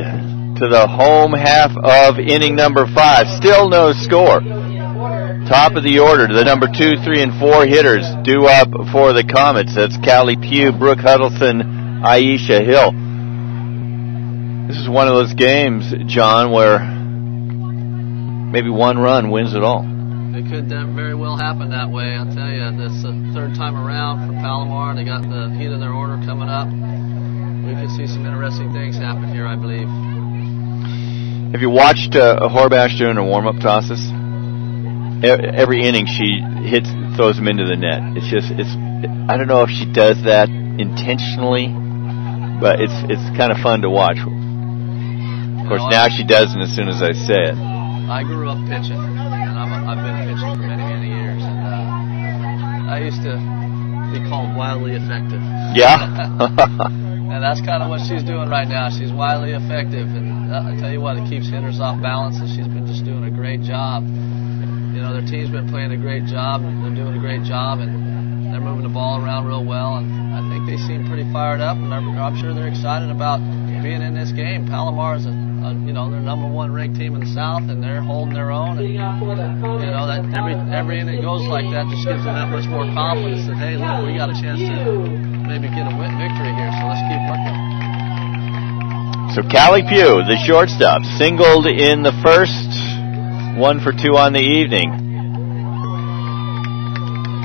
to the home half of inning number 5. Still no score. Top of the order, the number 2, 3, and 4 hitters due up for the Comets. That's Callie Pugh, Brooke Huddleston, Aisha Hill. This is one of those games, John, where maybe one run wins it all. It could very well happen that way. I'll tell you, this third time around for Palomar. They got the heat of their order coming up. We could see some interesting things happen here, I believe. Have you watched Horbash doing her warm-up tosses? Every inning she throws them into the net. I don't know if she does that intentionally, but it's kind of fun to watch. Of course, now she doesn't as soon as I say it. I grew up pitching, and I've been pitching for many, many years, and I used to be called wildly effective. Yeah? And that's kind of what she's doing right now. She's wildly effective, and I tell you what, it keeps hitters off balance, and she's been just doing a great job. You know, their team's been playing a great job. They're doing a great job, and they're moving the ball around real well. And I think they seem pretty fired up, and I'm sure they're excited about being in this game. Palomar is their number 1 ranked team in the South, and they're holding their own. And, you know, that every inning goes like that just gives them that much more confidence that, hey, look, we got a chance to maybe get a victory here, so let's keep working. So Callie Pugh, the shortstop, singled in the first. 1 for 2 on the evening.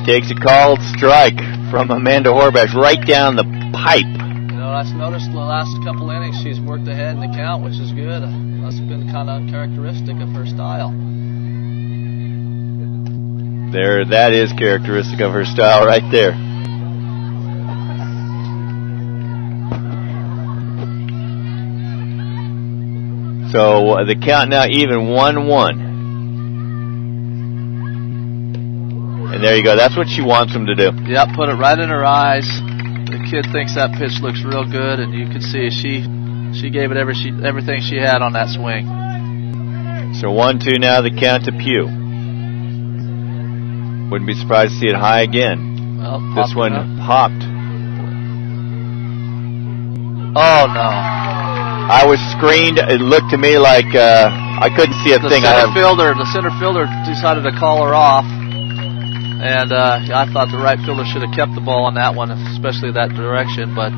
Takes a called strike from Amanda Horbash right down the pipe. You know, I've noticed the last couple innings she's worked ahead in the count, which is good. That's been kind of uncharacteristic of her style. There, that is characteristic of her style right there. So the count now even 1-1. And there you go. That's what she wants him to do. Yep, put it right in her eyes. The kid thinks that pitch looks real good, and you can see she gave it everything she had on that swing. So 1-2 now, the count to Pugh. Wouldn't be surprised to see it high again. Well, this one popped. Oh, no. I was screened. It looked to me like I couldn't see a thing. The center fielder decided to call her off. And I thought the right fielder should have kept the ball on that one, especially that direction. But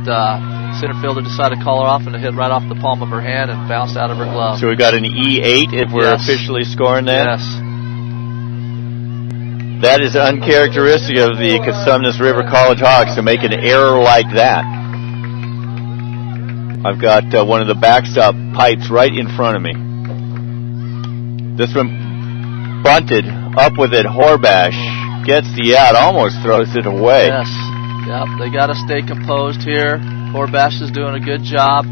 center fielder decided to call her off, and it hit right off the palm of her hand and bounced out of her glove. So we got an E8 if we're officially scoring that? Yes. That is uncharacteristic of the Cosumnes River College Hawks to make an error like that. I've got one of the backstop pipes right in front of me. This one bunted up with it. Horbash gets the out, almost throws it away. Yes. Yep, they got to stay composed here. Horbash is doing a good job.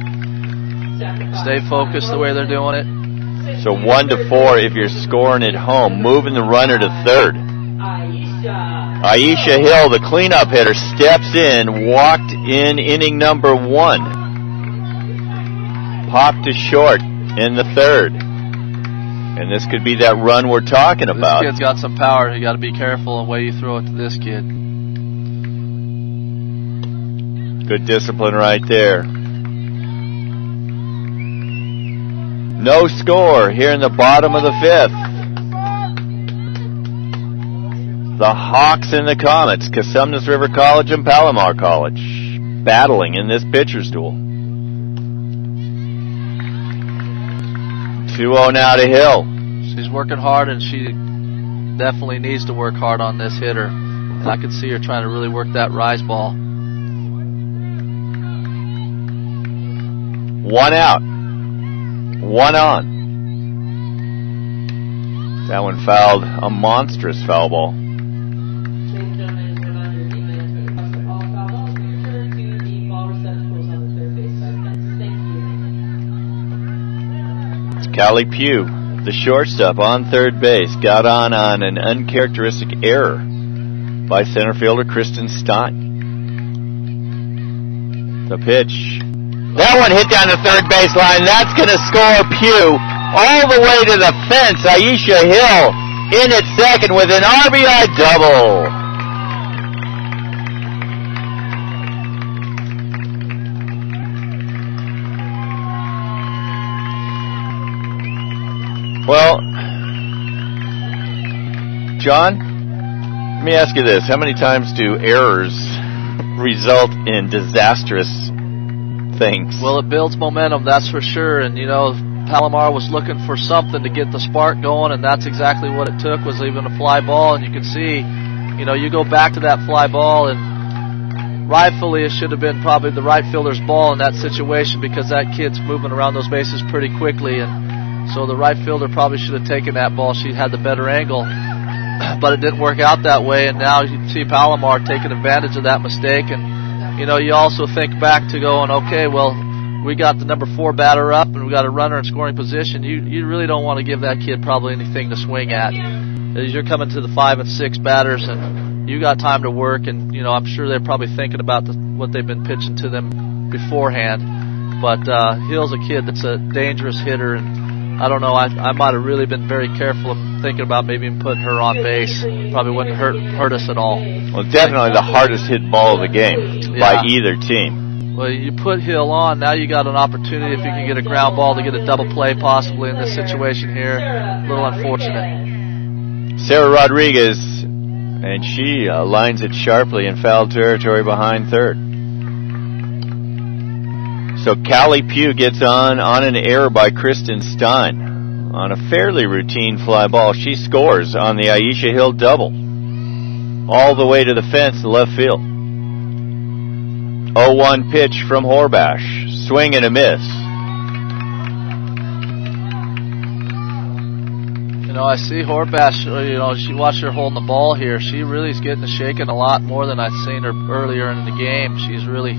Stay focused the way they're doing it. So 1-4 if you're scoring at home. Moving the runner to third. Aisha Hill, the cleanup hitter, steps in, walked in inning number 1. Popped to short in the third. And this could be that run we're talking about. This kid's got some power. You got to be careful in the way you throw it to this kid. Good discipline right there. No score here in the bottom of the 5th. The Hawks and the Comets, Cosumnes River College and Palomar College, battling in this pitcher's duel. 2-0 now to Hill. She's working hard, and she definitely needs to work hard on this hitter. And I can see her trying to really work that rise ball. 1 out. 1 on. That one fouled, a monstrous foul ball. Callie Pugh, the shortstop, on third base, got on an uncharacteristic error by center fielder Kristen Stein. The pitch. That one hit down the third base line. That's going to score Pugh all the way to the fence. Aisha Hill in at second with an RBI double. Well, John, let me ask you this. How many times do errors result in disastrous things? Well, it builds momentum, that's for sure. And, you know, Palomar was looking for something to get the spark going, and that's exactly what it took, was even a fly ball. And you can see, you know, you go back to that fly ball, and rightfully it should have been probably the right fielder's ball in that situation, because that kid's moving around those bases pretty quickly. And so the right fielder probably should have taken that ball. She had the better angle, but it didn't work out that way. And now you see Palomar taking advantage of that mistake. And, you know, you also think back to going, okay, well, we got the number 4 batter up, and we got a runner in scoring position. You really don't want to give that kid probably anything to swing at. As you're coming to the 5 and 6 batters, and you got time to work. And, you know, I'm sure they're probably thinking about what they've been pitching to them beforehand. But Hill's a kid that's a dangerous hitter, and I don't know, I might have really been very careful of thinking about maybe putting her on base. Probably wouldn't hurt us at all. Well, definitely the hardest hit ball of the game by either team. Well, you put Hill on, now you got an opportunity if you can get a ground ball to get a double play possibly in this situation here. A little unfortunate. Sarah Rodriguez, and she lines it sharply in foul territory behind third. So Callie Pugh gets on an error by Kristen Stein on a fairly routine fly ball. She scores on the Aisha Hill double all the way to the fence to left field. 0-1 pitch from Horbash. Swing and a miss. You know, I see Horbash, you know, she watched her holding the ball here. She really is getting to shaking a lot more than I've seen her earlier in the game. She's really,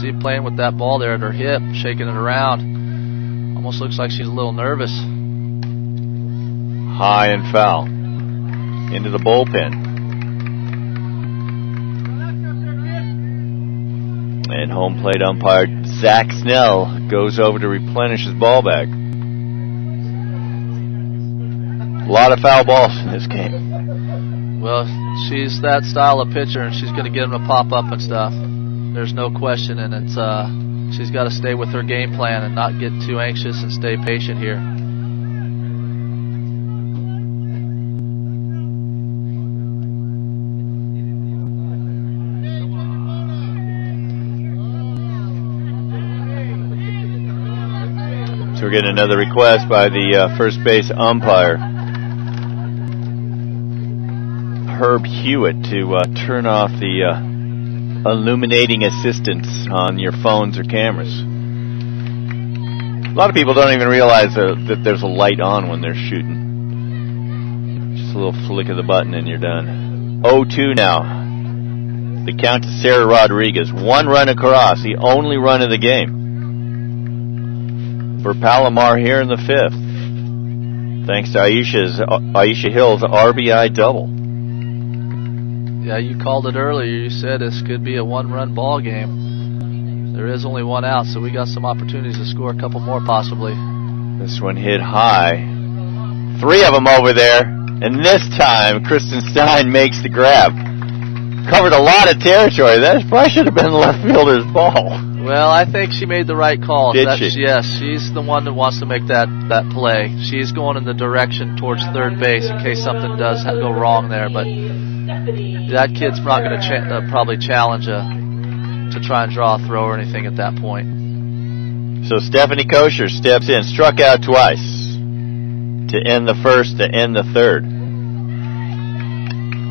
see, playing with that ball there at her hip, shaking it around. Almost looks like she's a little nervous. High and foul. Into the bullpen. And home plate umpire Zach Snell goes over to replenish his ball bag. A lot of foul balls in this game. Well, she's that style of pitcher, and she's going to get them to pop up and stuff. There's no question, and it's she's got to stay with her game plan and not get too anxious and stay patient here. So we're getting another request by the first base umpire, Herb Hewitt, to turn off the illuminating assistance on your phones or cameras. A lot of people don't even realize that there's a light on when they're shooting. Just a little flick of the button and you're done. 0-2 now. The count to Sarah Rodriguez. 1 run across, the only run of the game for Palomar here in the 5th. Thanks to Aisha Hill's RBI double. Yeah, you called it earlier. You said this could be a 1-run ball game. There is only 1 out, so we got some opportunities to score a couple more possibly. This one hit high. 3 of them over there, and this time Kristen Stein makes the grab. Covered a lot of territory. That probably should have been the left fielder's ball. Well, I think she made the right call. Did she? Yes, she's the one that wants to make that play. She's going in the direction towards third base in case something does go wrong there. But that kid's not going to probably challenge to try and draw a throw or anything at that point. So Stephanie Kosher steps in, struck out twice to end the first, to end the third.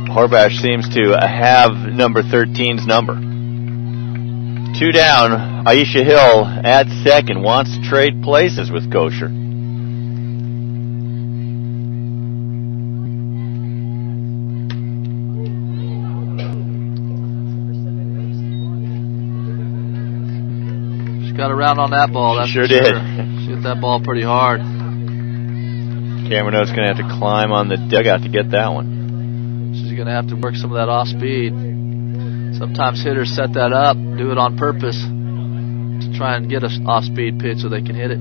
Horbash seems to have number 13's number. 2 down, Aisha Hill at second, wants to trade places with Kosher. She got around on that ball, that's sure for sure. Did. She hit that ball pretty hard. Cameron O's going to have to climb on the dugout to get that one. She's going to have to work some of that off speed. Sometimes hitters set that up, do it on purpose to try and get an off-speed pitch so they can hit it.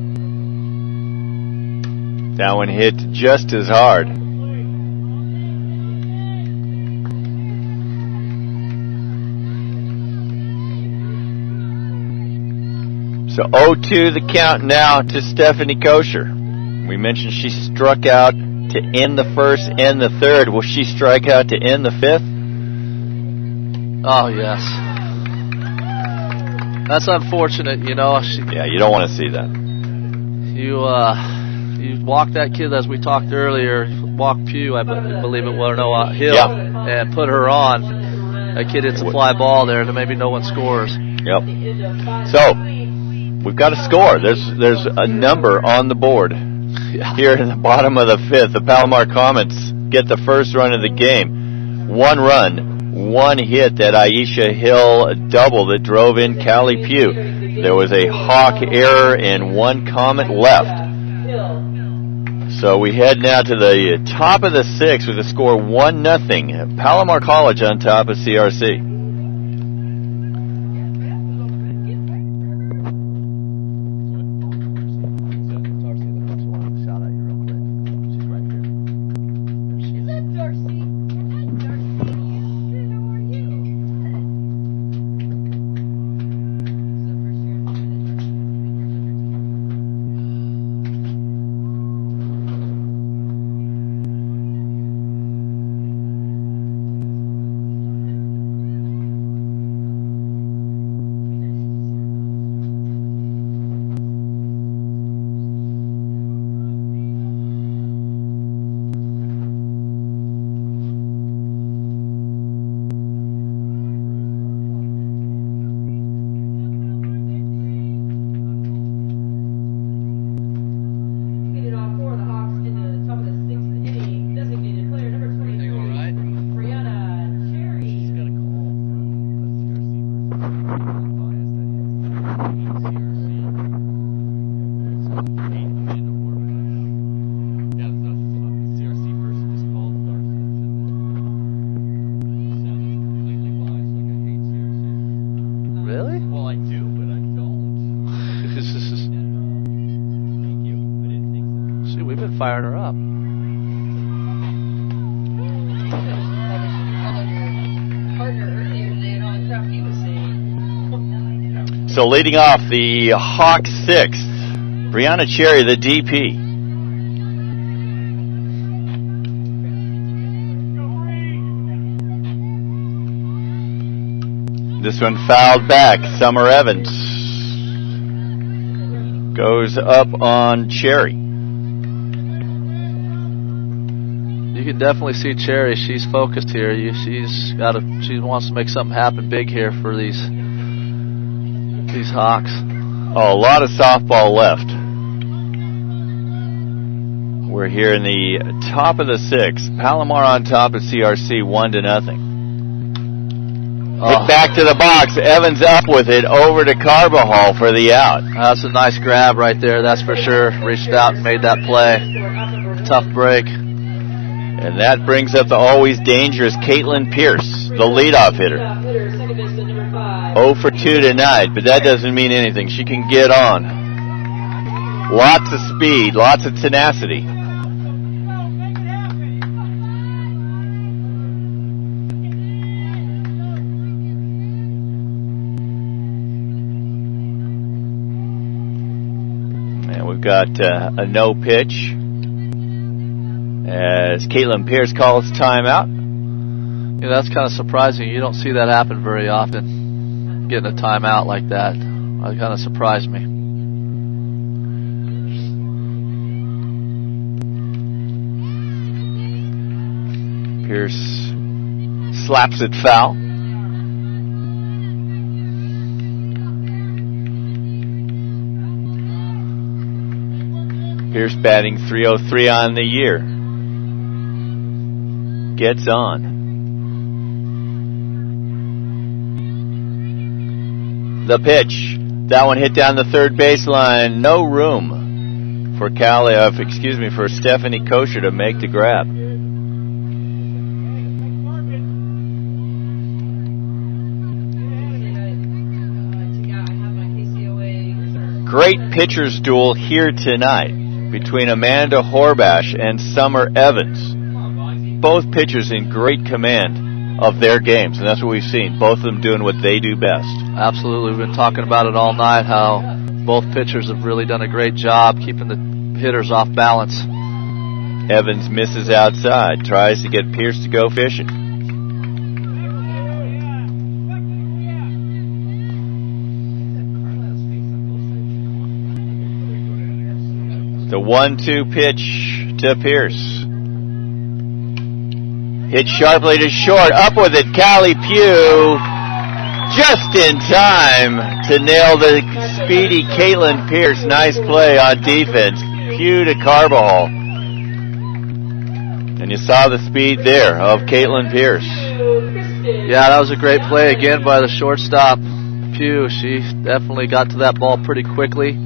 That one hit just as hard. So 0-2 the count now to Stephanie Kosher. We mentioned she struck out to end the first and the third. Will she strike out to end the 5th? Oh, yes. That's unfortunate, you know. Yeah, you don't want to see that. You walk that kid, as we talked earlier, walk Pugh, I believe it was, no, Hill, yeah, and put her on. That kid hits a fly ball there, and maybe no one scores. Yep. So, we've got a score. There's a number on the board here in the bottom of the 5th. The Palomar Comets get the first run of the game. 1 run. 1 hit, that Aisha Hill double that drove in Callie Pugh. There was a Hawk error and 1 Comet left. So we head now to the top of the 6th with a score 1-0. Palomar College on top of CRC. So leading off the Hawks 6th, Brianna Cherry, the DP. This one fouled back. Summer Evans goes up on Cherry. You can definitely see Cherry. She's focused here. She wants to make something happen big here for these Hawks. Oh, a lot of softball left. We're here in the top of the 6th. Palomar on top of CRC 1-0. Hit back to the box. Evans up with it over to Carbajal for the out. That's a nice grab right there, that's for sure. Reached out and made that play. Tough break. And that brings up the always dangerous Caitlin Pierce, the leadoff hitter. 0 for 2 tonight, but that doesn't mean anything. She can get on. Lots of speed, lots of tenacity. Got a no pitch as Caitlin Pierce calls timeout. Yeah, that's kind of surprising. You don't see that happen very often, getting a timeout like that. That kind of surprised me. Pierce slaps it foul. Pierce batting .303 on the year. Gets on. The pitch. That one hit down the third baseline. No room for for Stephanie Kosher to make the grab. Great pitcher's duel here tonight between Amanda Horbash and Summer Evans. Both pitchers in great command of their games, and that's what we've seen. Both of them doing what they do best. Absolutely. We've been talking about it all night, how both pitchers have really done a great job keeping the hitters off balance. Evans misses outside, tries to get Pierce to go fishing. The 1-2 pitch to Pierce. Hit sharply to short. Up with it, Callie Pugh. Just in time to nail the speedy Caitlin Pierce. Nice play on defense. Pugh to Carbajal. And you saw the speed there of Caitlin Pierce. Yeah, that was a great play again by the shortstop, Pugh. She definitely got to that ball pretty quickly.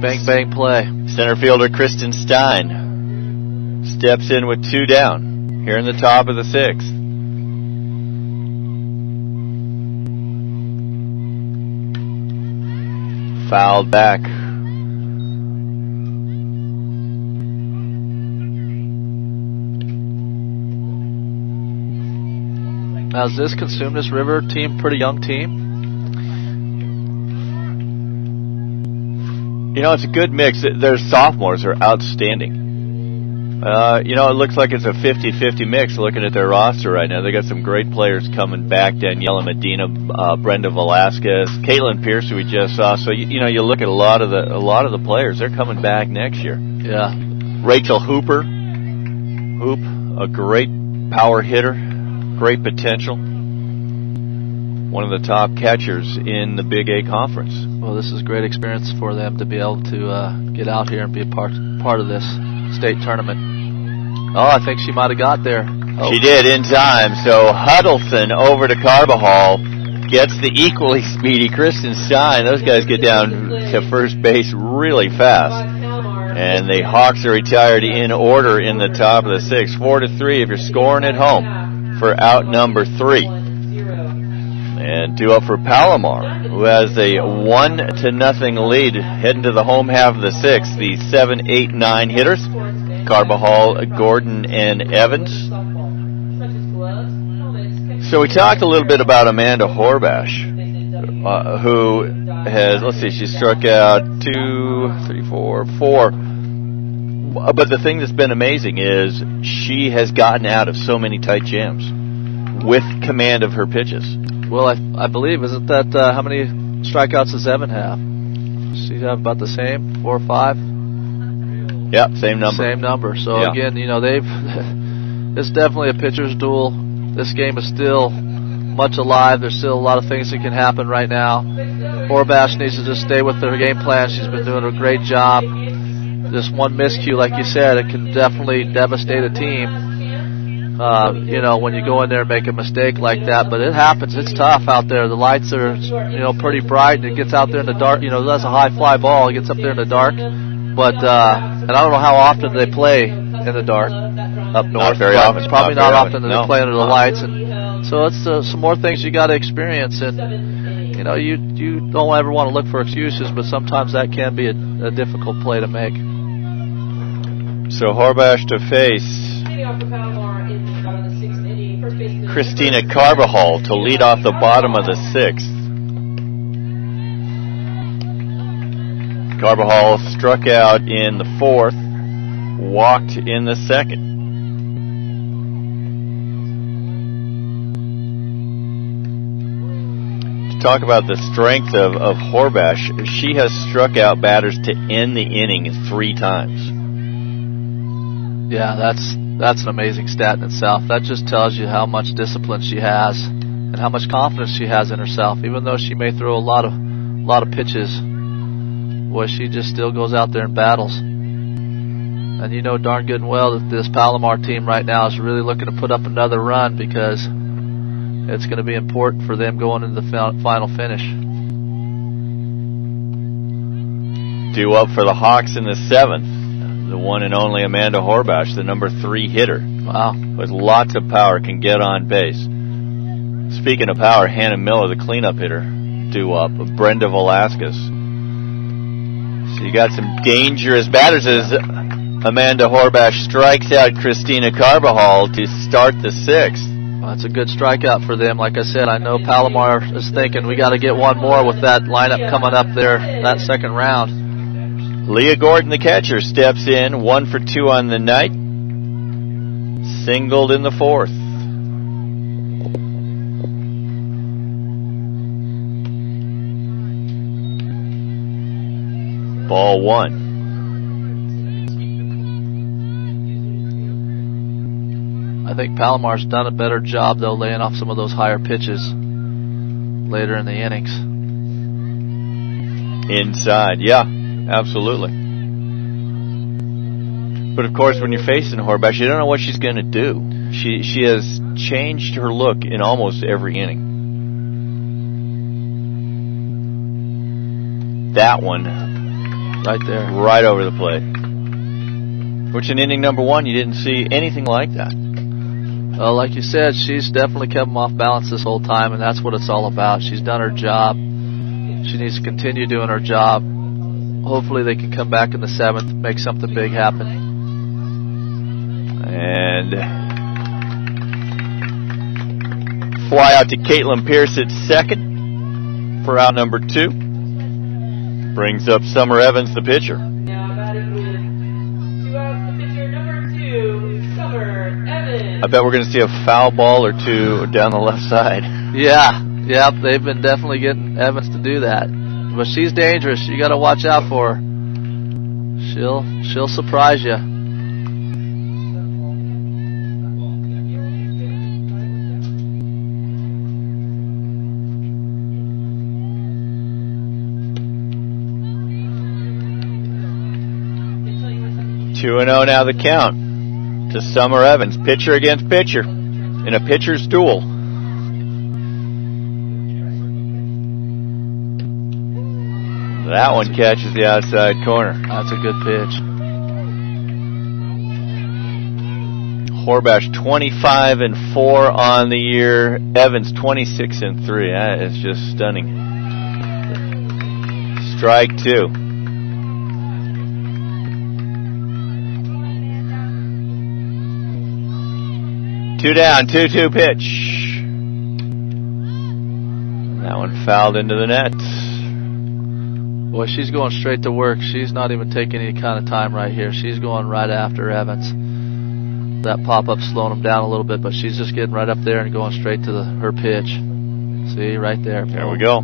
Bang, bang play. Center fielder Kristen Stein steps in with 2 down here in the top of the 6th. Fouled back. Now, is this Consumnes River team pretty young team? You know, it's a good mix. Their sophomores are outstanding. You know, it looks like it's a 50-50 mix looking at their roster right now. They got some great players coming back. Daniela Medina, Brenda Velasquez, Caitlin Pierce, who we just saw. So, you know, you look at a lot of the players. They're coming back next year. Yeah. Rachel Hoop, a great power hitter, great potential. One of the top catchers in the Big A Conference. Well, this is a great experience for them to be able to get out here and be a part of this state tournament. Oh, I think she might have got there. Oh. She did in time. So Huddleston over to Carbajal gets the equally speedy Kristen Stein. Those guys get down to first base really fast. And the Hawks are retired in order in the top of the 6th. 4-3 if you're scoring at home for out number 3. And 2 up for Palomar, who has a 1-0 lead heading to the home half of the 6th. The 7, 8, 9 hitters Carbajal, Gordon, and Evans. So we talked a little bit about Amanda Horbash, who has, let's see, she struck out 4. But the thing that's been amazing is she has gotten out of so many tight jams with command of her pitches. Well, I believe, isn't that how many strikeouts does Evan have? Does she have about the same, 4 or 5? Yep, same number. Same number. So yeah. Again, it's definitely a pitcher's duel. This game is still much alive. There's still a lot of things that can happen right now. Horbash needs to just stay with her game plan. She's been doing a great job. Just one miscue, like you said, it can definitely devastate a team. When you go in there and make a mistake like that, but it happens. It's tough out there. The lights are, pretty bright, and it gets out there in the dark. That's a high fly ball. It gets up there in the dark. But, and I don't know how often they play in the dark up north. Not very often. Probably not often that No. they play under the lights. And so it's some more things you got to experience. And, you don't ever want to look for excuses, but sometimes that can be a difficult play to make. So Horbash to face Christina Carbajal to lead off the bottom of the 6th. Carbajal struck out in the 4th, walked in the 2nd. To talk about the strength of Horbash, she has struck out batters to end the inning 3 times. Yeah, that's an amazing stat in itself. That just tells you how much discipline she has and how much confidence she has in herself. Even though she may throw a lot of pitches, boy, she just still goes out there and battles. And you know darn good and well that this Palomar team right now is really looking to put up another run because it's going to be important for them going into the final finish. Due up for the Hawks in the 7th. The one and only Amanda Horbash, the number 3 hitter. Wow. With lots of power, can get on base. Speaking of power, Hannah Miller, the cleanup hitter, due up. Brenda Velasquez. So you got some dangerous batters as Amanda Horbash strikes out Christina Carbajal to start the 6th. Well, that's a good strikeout for them. Like I said, I know Palomar is thinking we got to get one more with that lineup coming up there that 2nd round. Leah Gordon, the catcher, steps in, 1 for 2 on the night. Singled in the 4th. Ball 1. I think Palomar's done a better job, though, laying off some of those higher pitches later in the innings. Inside, yeah. Absolutely. But of course, when you're facing Horbash, you don't know what she's going to do. She has changed her look in almost every inning. That one, right there, right over the plate. Which in inning number 1, you didn't see anything like that. Well, like you said, she's definitely kept them off balance this whole time, and that's what it's all about. She's done her job. She needs to continue doing her job. Hopefully they can come back in the 7th, make something big happen. And fly out to Caitlin Pierce at 2nd for out number 2. Brings up Summer Evans, the pitcher. Now batting with 2 outs, the pitcher number 2, Summer Evans. I bet we're going to see a foul ball or 2 down the left side. Yeah, they've been definitely getting Evans to do that. But she's dangerous. You got to watch out for her. She'll surprise you. Two 2-0 now the count to Summer Evans, pitcher against pitcher in a pitcher's duel. That one catches the outside corner. That's a good pitch. Horbash 25-4 on the year. Evans 26-3. That is just stunning. Strike 2. 2 down, 2-2 pitch. That one fouled into the net. Boy, she's going straight to work. She's not even taking any kind of time right here. She's going right after Evans. That pop-up slowing him down a little bit, but she's just getting right up there and going straight to her pitch. See, right there. There we go.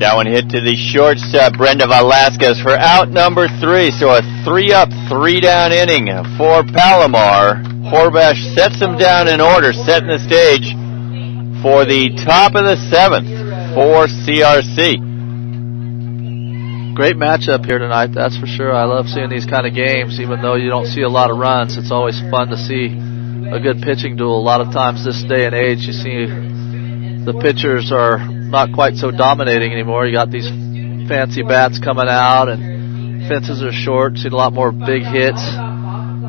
That one hit to the shortstop, Brenda Velasquez, for out number 3. So a 3-up, 3-down inning for Palomar. Horbash sets them down in order, setting the stage for the top of the 7th for CRC. Great matchup here tonight, that's for sure. I love seeing these kind of games, even though you don't see a lot of runs. It's always fun to see a good pitching duel. A lot of times this day and age, you see the pitchers are not quite so dominating anymore. You got these fancy bats coming out, and fences are short. See a lot more big hits.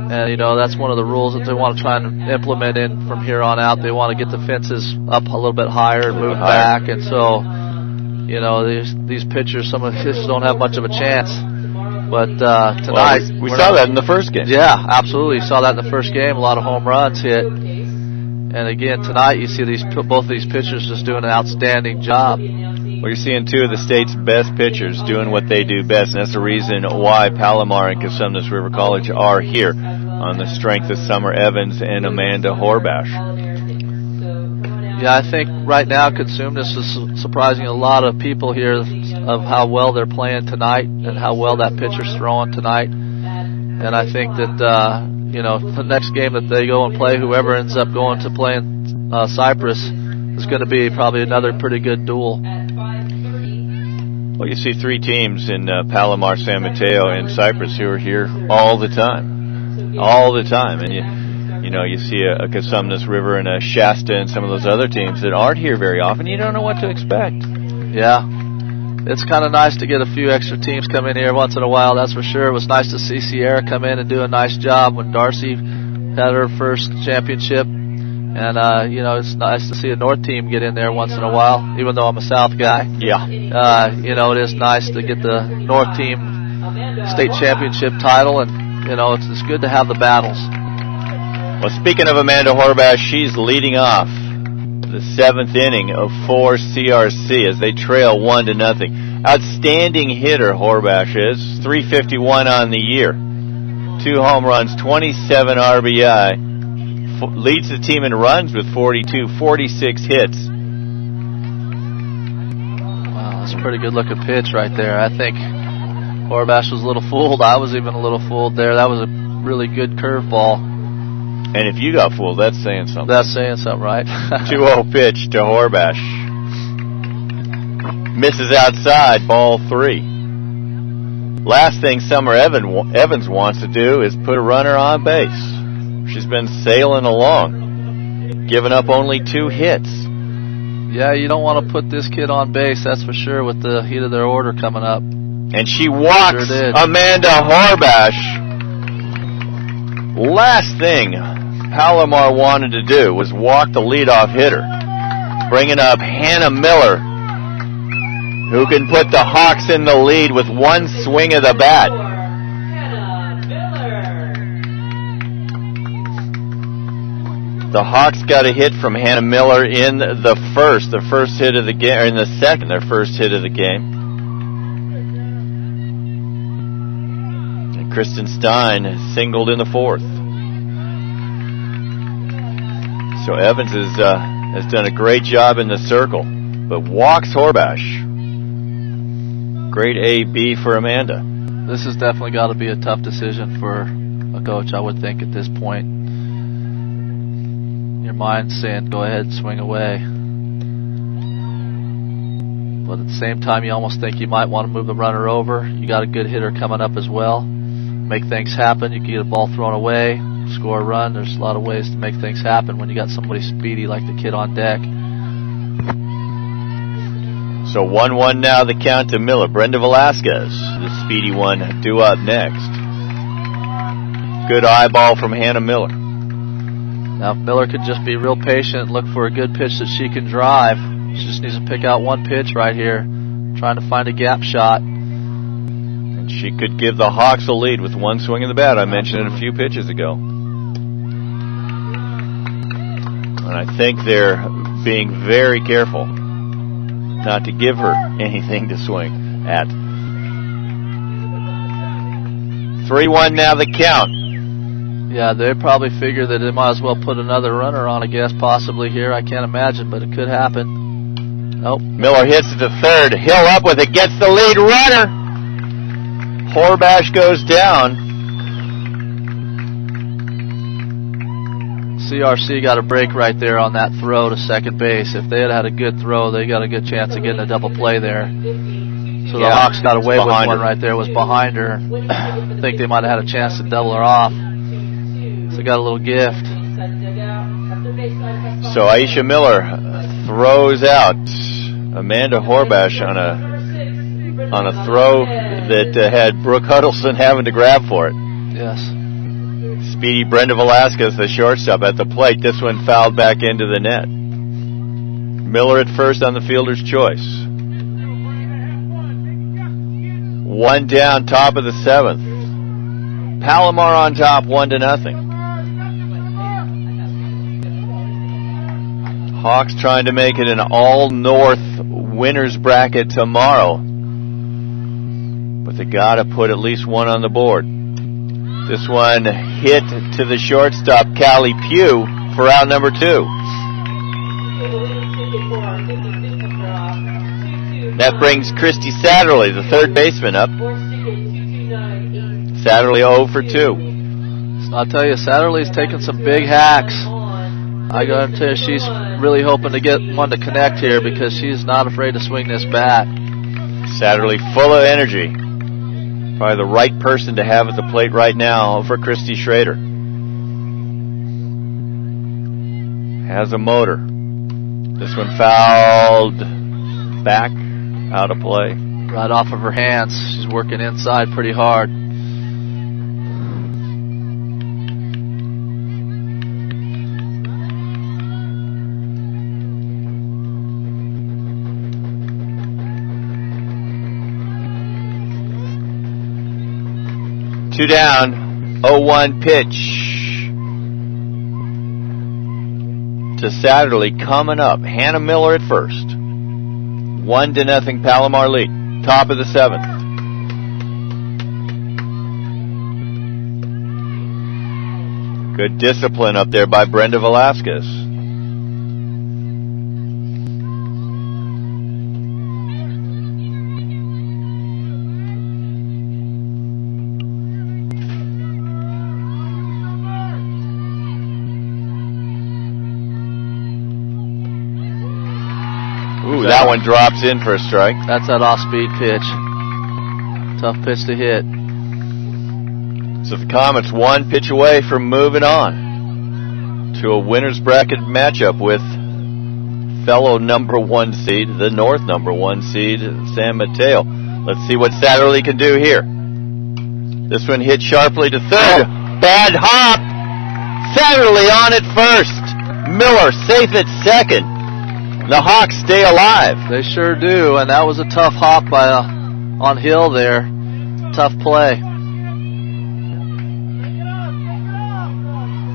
And, you know, that's one of the rules that they want to try and implement in from here on out. They want to get the fences up a little bit higher and move back. And so, you know, these pitchers, some of the pitchers don't have much of a chance. But tonight... Well, we saw that in the first game. Yeah, absolutely. Saw that in the first game. A lot of home runs hit. And again, tonight you see both of these pitchers just doing an outstanding job. Well, you're seeing two of the state's best pitchers doing what they do best, and that's the reason why Palomar and Cosumnes River College are here, on the strength of Summer Evans and Amanda Horbash. Yeah, I think right now Cosumnes is surprising a lot of people here of how well they're playing tonight and how well that pitcher's throwing tonight. And I think that, you know, the next game that they go and play, whoever ends up going to play in Cypress, is going to be probably another pretty good duel. Well, you see three teams in Palomar, San Mateo, and Cypress who are here all the time. All the time. And you know, you see a Cosumnes River and a Shasta and some of those other teams that aren't here very often. You don't know what to expect. Yeah. It's kind of nice to get a few extra teams come in here once in a while, that's for sure. It was nice to see Sierra come in and do a nice job when Darcy had her first championship. And, you know, it's nice to see a North team get in there once in a while, even though I'm a South guy. Yeah. You know, it is nice to get the North team state championship title, and, you know, it's good to have the battles. Well, speaking of Amanda Horbash, she's leading off the 7th inning of 4 CRC as they trail 1-0. Outstanding hitter, Horbash is. 351 on the year. 2 home runs, 27 RBI. Leads the team in runs with 42, 46 hits. Wow, that's a pretty good looking pitch right there. I think Horbash was a little fooled. I was even a little fooled there. That was a really good curveball. And if you got fooled, that's saying something. That's saying something, right? 2-0 pitch to Horbash. Misses outside, ball 3. Last thing Summer Evans wants to do is put a runner on base. She's been sailing along, giving up only 2 hits. Yeah, you don't want to put this kid on base, that's for sure, with the heat of their order coming up. And she walks Sure Amanda Horbash. Last thing Palomar wanted to do was walk the leadoff hitter, bringing up Hannah Miller, who can put the Hawks in the lead with one swing of the bat. The Hawks got a hit from Hannah Miller in the first hit of the game, or in the second, their first hit of the game. And Kristen Stein singled in the 4th. So Evans has done a great job in the circle, but walks Horbash. Great A-B for Amanda. This has definitely got to be a tough decision for a coach, I would think, at this point. Your mind's saying, go ahead, swing away. But at the same time, you almost think you might want to move the runner over. You got a good hitter coming up as well. Make things happen. You can get a ball thrown away, score a run. There's a lot of ways to make things happen when you got somebody speedy like the kid on deck. So 1-1 now, the count to Miller. Brenda Velasquez, the speedy one, due up next. Good eyeball from Hannah Miller. Now, if Miller could just be real patient and look for a good pitch that she can drive. She just needs to pick out one pitch right here, trying to find a gap shot. And she could give the Hawks a lead with one swing of the bat. I mentioned it a few pitches ago. And I think they're being very careful not to give her anything to swing at. 3-1 now the count. Yeah, they probably figure that they might as well put another runner on, I guess, possibly here. I can't imagine, but it could happen. Nope. Miller hits it to third. Hill up with it, gets the lead runner. Horbash goes down. CRC got a break right there on that throw to second base. If they had had a good throw, they got a good chance of getting a double play there. So the Hawks got away with one right there, was behind her. I think they might have had a chance to double her off. So got a little gift. So Aisha Miller throws out Amanda Horbash on a throw that had Brooke Huddleston having to grab for it. Yes. Speedy Brenda Velasquez, the shortstop, at the plate. This one fouled back into the net. Miller at first on the fielder's choice. One down, top of the seventh. Palomar on top, 1-0. Hawks trying to make it an all-north winners bracket tomorrow. But they got to put at least one on the board. This one hit to the shortstop, Callie Pugh, for out number 2. That brings Christy Satterley, the third baseman, up. Satterley 0 for 2. So I'll tell you, Satterley's taking some big hacks. I gotta tell you, she's really hoping to get one to connect here because she's not afraid to swing this bat. Satterley full of energy. Probably the right person to have at the plate right now for Christy Schrader. Has a motor. This one fouled back, out of play. Right off of her hands. She's working inside pretty hard. Two down, 0-1 pitch to Satterley coming up. Hannah Miller at first. 1-0 Palomar lead. Top of the seventh. Good discipline up there by Brenda Velasquez. That one drops in for a strike. That's that off-speed pitch. Tough pitch to hit. So the Comets one pitch away from moving on to a winner's bracket matchup with fellow number 1 seed, the North number 1 seed, San Mateo. Let's see what Satterley can do here. This one hit sharply to third. Bad hop. Satterley on at first. Miller safe at second. The Hawks stay alive. They sure do, and that was a tough hop by on Hill there. Tough play.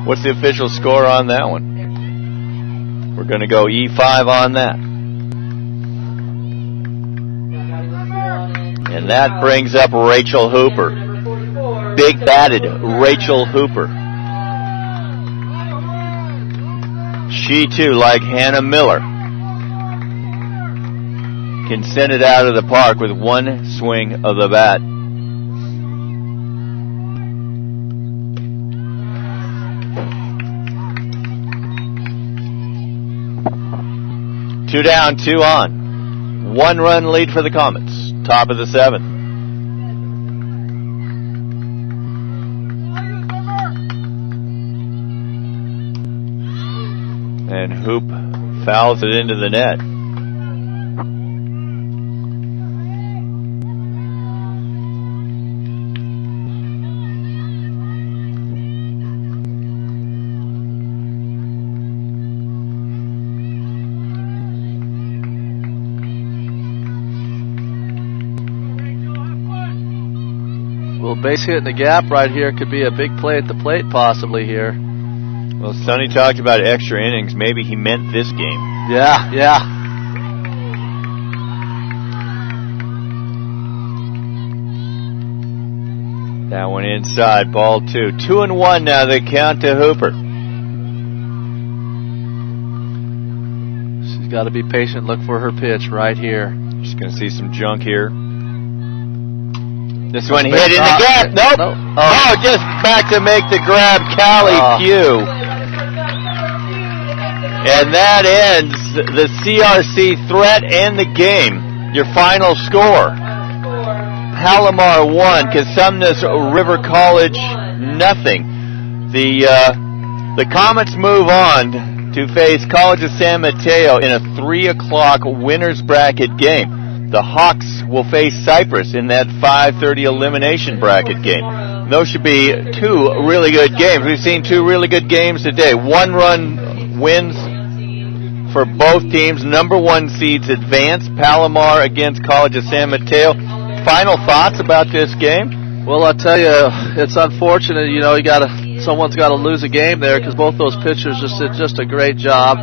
What's the official score on that one? We're going to go E5 on that. And that brings up Rachel Hooper. Big batted Rachel Hooper. She too, like Hannah Miller, can send it out of the park with one swing of the bat. Two down, 2 on. 1-run lead for the Comets. Top of the seventh. And Hoop fouls it into the net. Well, base hit in the gap right here could be a big play at the plate possibly here. Well, Sonny talked about extra innings. Maybe he meant this game. Yeah. That one inside, ball 2. 2-1 now, the count to Hooper. She's got to be patient, look for her pitch right here. Just going to see some junk here. This one hit in the gap. Nope. No. Oh, just back to make the grab, Callie Pugh. And that ends the CRC threat and the game. Your final score. Palomar 1, Cosumnes River College nothing. The Comets move on to face College of San Mateo in a 3 o'clock winners bracket game. The Hawks will face Cypress in that 5:30 elimination bracket game. Those should be 2 really good games. We've seen 2 really good games today. 1-run wins for both teams. Number 1 seeds advance. Palomar against College of San Mateo. Final thoughts about this game? Well, I'll tell you, it's unfortunate. You know, someone's got to lose a game there because both those pitchers just did just a great job.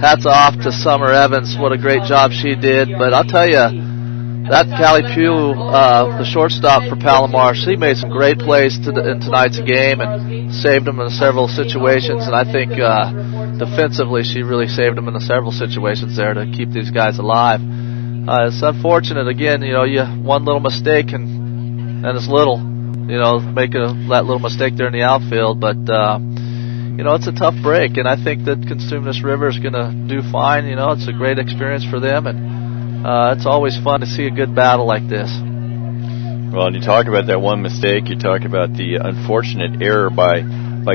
Hats off to Summer Evans. What a great job she did. But I'll tell you, that Callie Pugh, the shortstop for Palomar, she made some great plays in tonight's game and saved them in several situations. And I think defensively, she really saved them in several situations there to keep these guys alive. It's unfortunate, again, you know, one little mistake and it's little, you know, that little mistake there in the outfield. But, you know, it's a tough break, and I think that Cosumnes River is going to do fine. You know, it's a great experience for them, and it's always fun to see a good battle like this. Well, and you talk about that one mistake, you talk about the unfortunate error by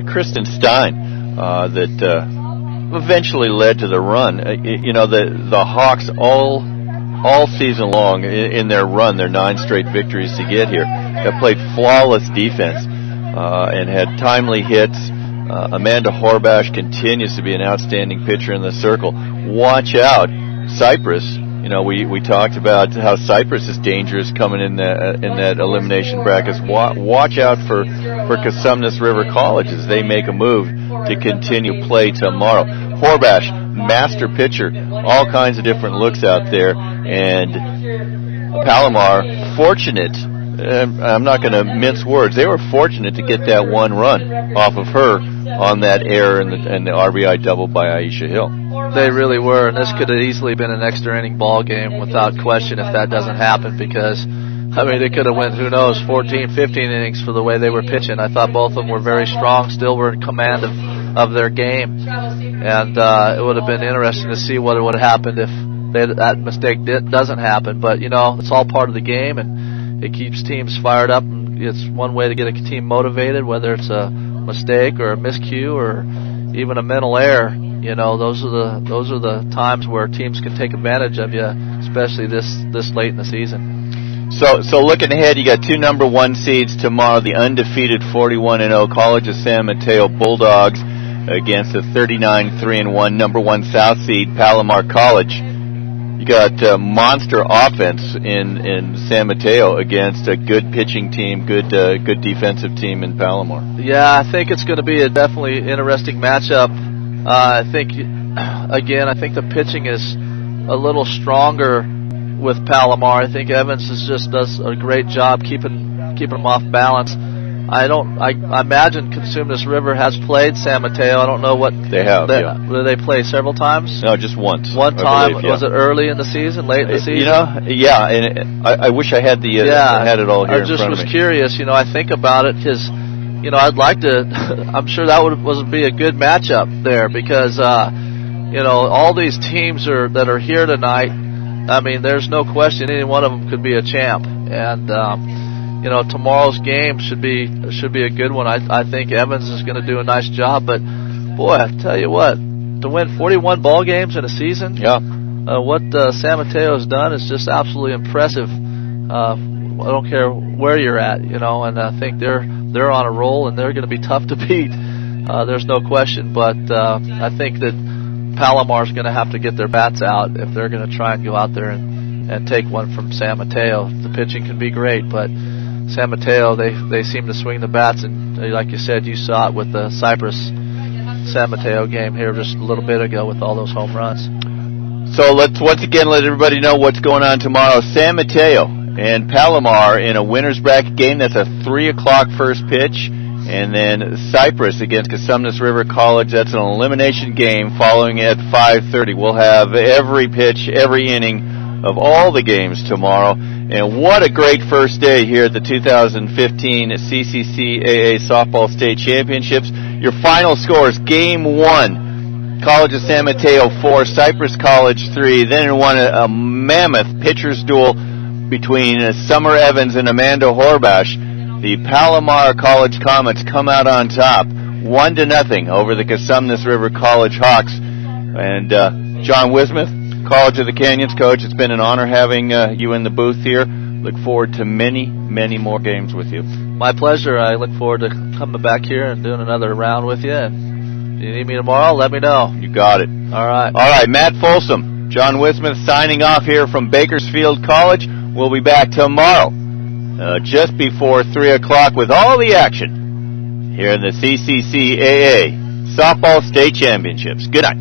Kristen Stein that eventually led to the run. You know, the Hawks all season long in their run, their 9 straight victories to get here, have played flawless defense and had timely hits. Amanda Horbash continues to be an outstanding pitcher in the circle. Watch out, Cypress. You know, we talked about how Cypress is dangerous coming in that elimination bracket. Watch out for Cosumnes River College as they make a move to continue play tomorrow. Horbash, master pitcher, all kinds of different looks out there, and Palomar fortunate. I'm not going to mince words. They were fortunate to get that 1 run off of her on that error and the RBI double by Aisha Hill. They really were, and this could have easily been an extra inning ball game without question if that doesn't happen, because I mean, it could have went, who knows, 14, 15 innings for the way they were pitching. I thought both of them were very strong, still were in command of their game. And it would have been interesting to see what would have happened if that mistake doesn't happen. But, you know, it's all part of the game, and it keeps teams fired up. And it's one way to get a team motivated, whether it's a mistake or a miscue or even a mental error. You know, those are the times where teams can take advantage of you, especially this late in the season. So looking ahead, you got 2 number 1 seeds tomorrow, the undefeated 41-0 College of San Mateo Bulldogs against the 39-3-1 number 1 South seed Palomar College. You got monster offense in San Mateo against a good pitching team, good defensive team in Palomar. Yeah, I think it's going to be a definitely interesting matchup. I think the pitching is a little stronger with Palomar. I think Evans does a great job keeping them off balance. I imagine Cosumnes River has played San Mateo. I don't know what they have. Did they play several times? No, just once. One time. Was it early in the season, late in the season? You know, yeah. And I wish I had I had it all here. I just was curious. You know, I think about it because, you know, I'd like to. I'm sure that would be a good matchup there because, you know, all these teams that are here tonight. I mean, there's no question any one of them could be a champ, and you know, tomorrow's game should be a good one. I think Evans is going to do a nice job, but boy, I tell you what, to win 41 ball games in a season, what San Mateo has done is just absolutely impressive. I don't care where you're at, you know, and I think they're on a roll and they're going to be tough to beat. There's no question, but I think that Palomar's going to have to get their bats out if they're going to try and go out there and take one from San Mateo. The pitching can be great, but San Mateo, they seem to swing the bats, and like you said, you saw it with the Cypress San Mateo game here just a little bit ago with all those home runs. So let's once again let everybody know what's going on tomorrow. San Mateo and Palomar in a winner's bracket game. That's a 3 o'clock first pitch. And then Cypress against Cosumnes River College. That's an elimination game following at 5:30. We'll have every pitch, every inning of all the games tomorrow. And what a great first day here at the 2015 CCCAA Softball State Championships. Your final scores: Game 1, College of San Mateo 4, Cypress College 3. Then it won a mammoth pitcher's duel between Summer Evans and Amanda Horbash. The Palomar College Comets come out on top, 1-0 over the Cosumnes River College Hawks. And John Wismuth, College of the Canyons coach, it's been an honor having you in the booth here. Look forward to many, many more games with you. My pleasure. I look forward to coming back here and doing another round with you. And if you need me tomorrow, let me know. You got it. All right. All right, Matt Folsom, John Wismuth signing off here from Bakersfield College. We'll be back tomorrow. Just before 3 o'clock with all the action here in the CCCAA Softball State Championships. Good night.